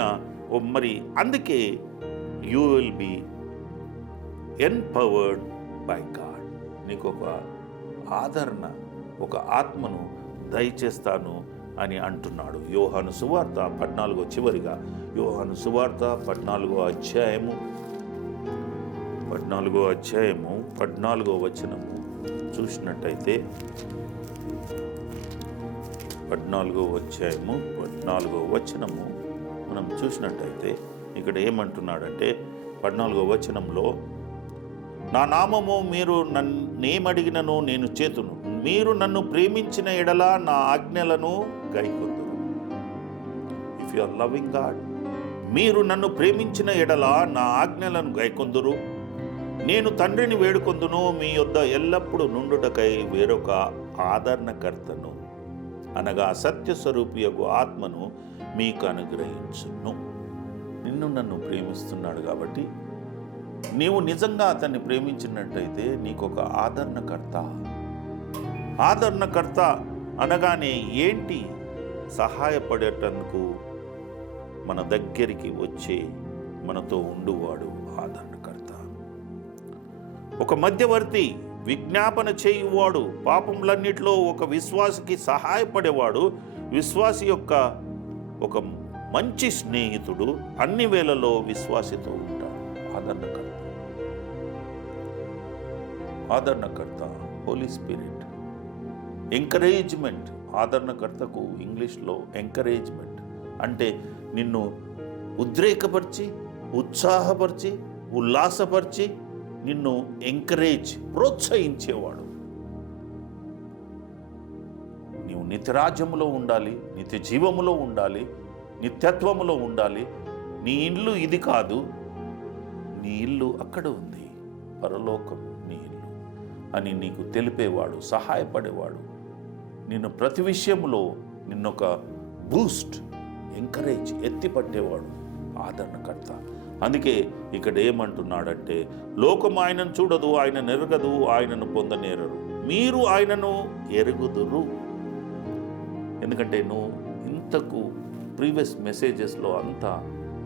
మరి అందుకే you will be empowered by God. నీకు ఒక ఆదరణ, ఒక ఆత్మను దయచేస్తాను అని అంటున్నాడు. యోహాను సువార్త 14 చివరిగా యోహాను సువార్త 14 అధ్యాయము 14 వచనము చూసినట్టయితే 14 వచనము మనం చూసినట్టయితే ఇక్కడ ఏమంటున్నాడంటే 14 వచనంలో, నా నామము మీరు నేమడిగినను నేను చేతును, మీరు నన్ను ప్రేమించిన ఎడల నా ఆజ్ఞలను గైకొందురు. If you are loving God, మీరు నన్ను ప్రేమించిన ఎడల నా ఆజ్ఞలను గైకొందురు. నేను తండ్రిని వేడుకొందును, మీ యొద్ద ఎల్లప్పుడూ నుండుటకై వేరొక ఆదరణకర్తను, అనగా సత్యస్వరూపియగు ఆత్మను మీకు అనుగ్రహించును. నిన్ను నన్ను ప్రేమిస్తున్నాడు కాబట్టి నీవు నిజంగా అతన్ని ప్రేమించినట్టయితే నీకొక ఆదరణకర్త అనగానే ఏంటి? సహాయపడేటందుకు మన దగ్గరికి వచ్చే, మనతో ఉండువాడు ఆదరణకర్త. ఒక మధ్యవర్తి, విజ్ఞాపన చేయువాడు, పాపములన్నిటిలో ఒక విశ్వాసికి సహాయపడేవాడు, విశ్వాసి యొక్క ఒక మంచి స్నేహితుడు, అన్ని వేళలో విశ్వాసితో ఉంటాడు. ఆదరణకర్త హోలీ స్పిరిట్. ఎంకరేజ్మెంట్. ఆదరణకర్తకు ఇంగ్లీష్లో ఎంకరేజ్మెంట్ అంటే నిన్ను ఉద్రేకపరిచి, ఉత్సాహపరిచి, ఉల్లాసపరిచి, నిన్ను ఎంకరేజ్, ప్రోత్సహించేవాడు. నీవు నిత్యరాజ్యములో ఉండాలి, నిత్య జీవములో ఉండాలి, నిత్యత్వములో ఉండాలి. నీ ఇల్లు ఇది కాదు, నీ ఇల్లు అక్కడ ఉంది, పరలోకం నీ ఇల్లు అని నీకు తెలిపేవాడు, సహాయపడేవాడు. నిన్ను ప్రతి విషయంలో నిన్నొక బూస్ట్, ఎంకరేజ్, ఎత్తిపట్టేవాడు ఆదరణకర్త. అందుకే ఇక్కడ ఏమంటున్నాడంటే, లోకం ఆయనను చూడదు, ఆయన ఎరగదు, ఆయనను పొందనేరరు, మీరు ఆయనను ఎరుగుదురు. ఎందుకంటే నువ్వు ఇంతకు ప్రీవియస్ మెసేజెస్లో అంతా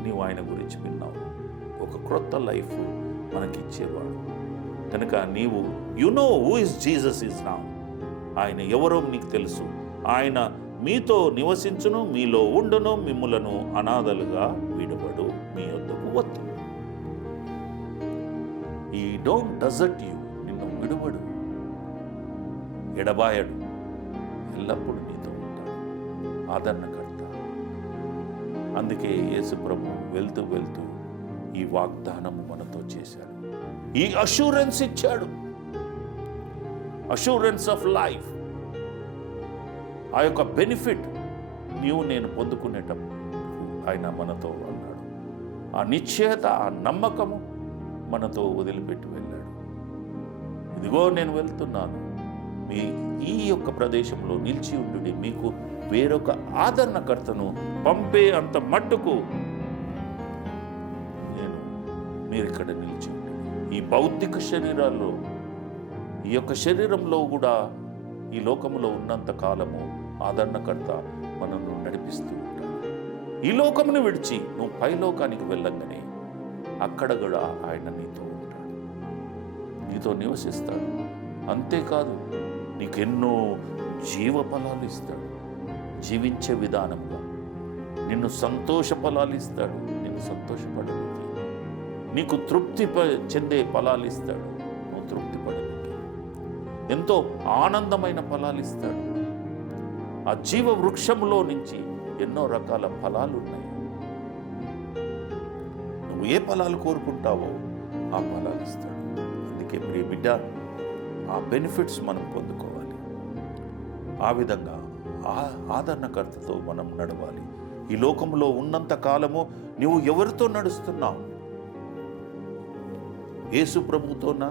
నీవు ఆయన గురించి విన్నావు. ఒక క్రొత్త లైఫ్ మనకిచ్చేవాడు కనుక నీవు you know who is Jesus is now. ఆయన ఎవరో నీకు తెలుసు. ఆయన మీతో నివసించును, మీలో ఉండును, మిమ్ములను అనాథలుగా విడబడు, మీ వద్దకు వద్దు. ఈ డోంట్ డజర్ట్ యూ. నిన్ను విడబడు, ఎడబాయడు, ఎల్లప్పుడూ నీతో ఉంటాడు, ఆదరణకర్త. అందుకే యేసు ప్రభు వెళ్తూ వెళ్తూ ఈ వాగ్దానము మనతో చేశాడు, ఈ అష్యూరెన్స్ ఇచ్చాడు, అష్యూరెన్స్ ఆఫ్ లైఫ్. ఆ యొక్క బెనిఫిట్ నీవు నేను పొందుకునేటప్పుడు ఆయన మనతో అన్నాడు. ఆ నిశ్చయత, ఆ నమ్మకము మనతో వదిలిపెట్టి వెళ్ళాడు. ఇదిగో నేను వెళ్తున్నాను, మీ ఈ యొక్క ప్రదేశంలో నిలిచి ఉండుడి, మీకు వేరొక ఆదరణకర్తను పంపే అంత మట్టుకు మీరు ఇక్కడ నిలిచి ఉండండి. ఈ భౌతిక శరీరాల్లో, ఈ యొక్క శరీరంలో కూడా ఈ లోకంలో ఉన్నంత కాలము ఆదరణకర్త మనల్ని నడిపిస్తూ ఉంటాడు. ఈ లోకమును విడిచి నువ్వు పైలోకానికి వెళ్ళంగానే అక్కడ కూడా ఆయన నీతో ఉంటాడు, నీతో నివసిస్తాడు. అంతేకాదు నీకెన్నో జీవ ఫలాలు ఇస్తాడు, జీవించే విధానంగా నిన్ను సంతోష ఫలాలు ఇస్తాడు, నిన్ను సంతోషపడడానికి, నీకు తృప్తి చెందే ఫలాలు ఇస్తాడు, నువ్వు తృప్తి పడడానికి ఎంతో ఆనందమైన ఫలాలు ఇస్తాడు. ఆ జీవ వృక్షంలో నుంచి ఎన్నో రకాల ఫలాలు ఉన్నాయి. నువ్వు ఏ ఫలాలు కోరుకుంటావో ఆ ఫలాలు ఇస్తాడు. అందుకే ప్రియ బిడ్డ, ఆ బెనిఫిట్స్ మనం పొందుకోవాలి. ఆ విధంగా ఆదరణకర్తతో మనం నడవాలి. ఈ లోకంలో ఉన్నంత కాలము నువ్వు ఎవరితో నడుస్తున్నావు? యేసు ప్రభుతోనా,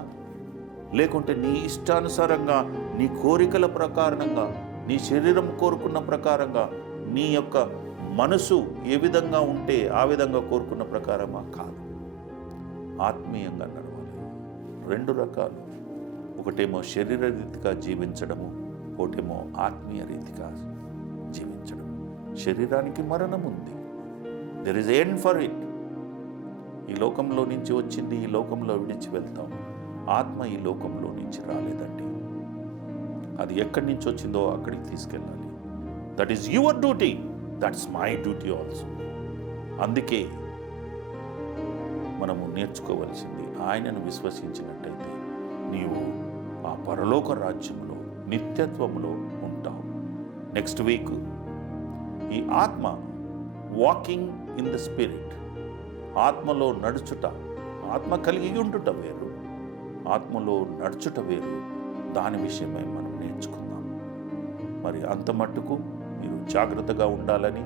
లేకుంటే నీ ఇష్టానుసారంగా, నీ కోరికల ప్రకారంగా, నీ శరీరం కోరుకున్న ప్రకారంగా, నీ యొక్క మనసు ఏ విధంగా ఉంటే ఆ విధంగా కోరుకున్న ప్రకారమా? కాదు. ఆత్మీయంగా నడవాలి. 2 రకాలు. ఒకటేమో శరీర రీతిగా జీవించడము, ఒకటేమో ఆత్మీయ రీతిగా జీవించడం. శరీరానికి మరణం ఉంది. There is end for it. ఈ లోకంలో నుంచి వచ్చింది, ఈ లోకంలో విడిచి వెళ్తాం. ఆత్మ ఈ లోకంలో నుంచి రాలేదండి. అది ఎక్కడి నుంచి వచ్చిందో అక్కడికి తీసుకెళ్ళాలి. That is your duty, that's my duty also. అందుకే మనము నేర్చుకోవలసింది, ఆయనను విశ్వసించినట్టయితే నీవు ఆ పరలోక రాజ్యంలో నిత్యత్వంలో ఉంటావు. నెక్స్ట్ వీక్ ఈ ఆత్మ, వాకింగ్ ఇన్ ద స్పిరిట్, ఆత్మలో నడుచుట, ఆత్మ కలిగి ఉండుట వేరు, ఆత్మలో నడుచుట వేరు. దాని విషయమై మనం నేర్చుకుందాం. మరి అంత మట్టుకు మీరు జాగ్రత్తగా ఉండాలని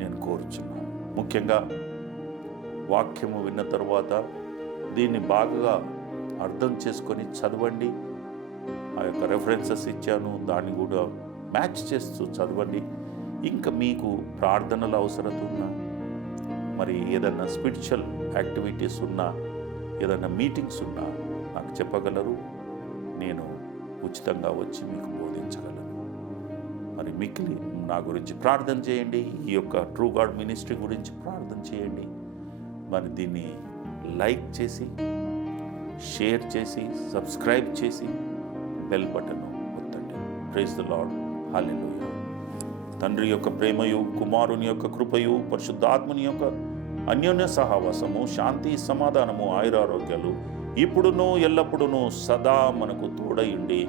నేను కోరుచున్నాను. ముఖ్యంగా వాక్యము విన్న తర్వాత దీన్ని బాగా అర్థం చేసుకొని చదవండి. ఆ యొక్క రెఫరెన్సెస్ ఇచ్చాను, దాన్ని కూడా మ్యాచ్ చేస్తూ చదవండి. ఇంకా మీకు ప్రార్థనల అవసరత ఉన్నా, మరి ఏదైనా స్పిరిచువల్ యాక్టివిటీస్ ఉన్నా, ఏదైనా మీటింగ్స్ ఉన్నా నాకు చెప్పగలరు. నేను ఉచితంగా వచ్చి మీకు బోధించగలను. మరి మిక్కిలి నా గురించి ప్రార్థన చేయండి. ఈ యొక్క ట్రూ గాడ్ మినిస్ట్రీ గురించి ప్రార్థన చేయండి. మరి దీన్ని లైక్ చేసి, షేర్ చేసి, సబ్స్క్రైబ్ చేసి బెల్ బటన్ ఒత్తండి. Praise the Lord. హల్లెలూయా. తండ్రి యొక్క ప్రేమయు, కుమారుని యొక్క కృపయు, పరిశుద్ధాత్మని యొక్క అన్యోన్య సహవాసము, శాంతి, సమాధానము, ఆయురారోగ్యాలు ఇప్పుడును ఎల్లప్పుడూ సదా మనకు తోడయుండి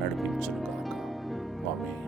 నడిపించును గాక. ఆమేన్.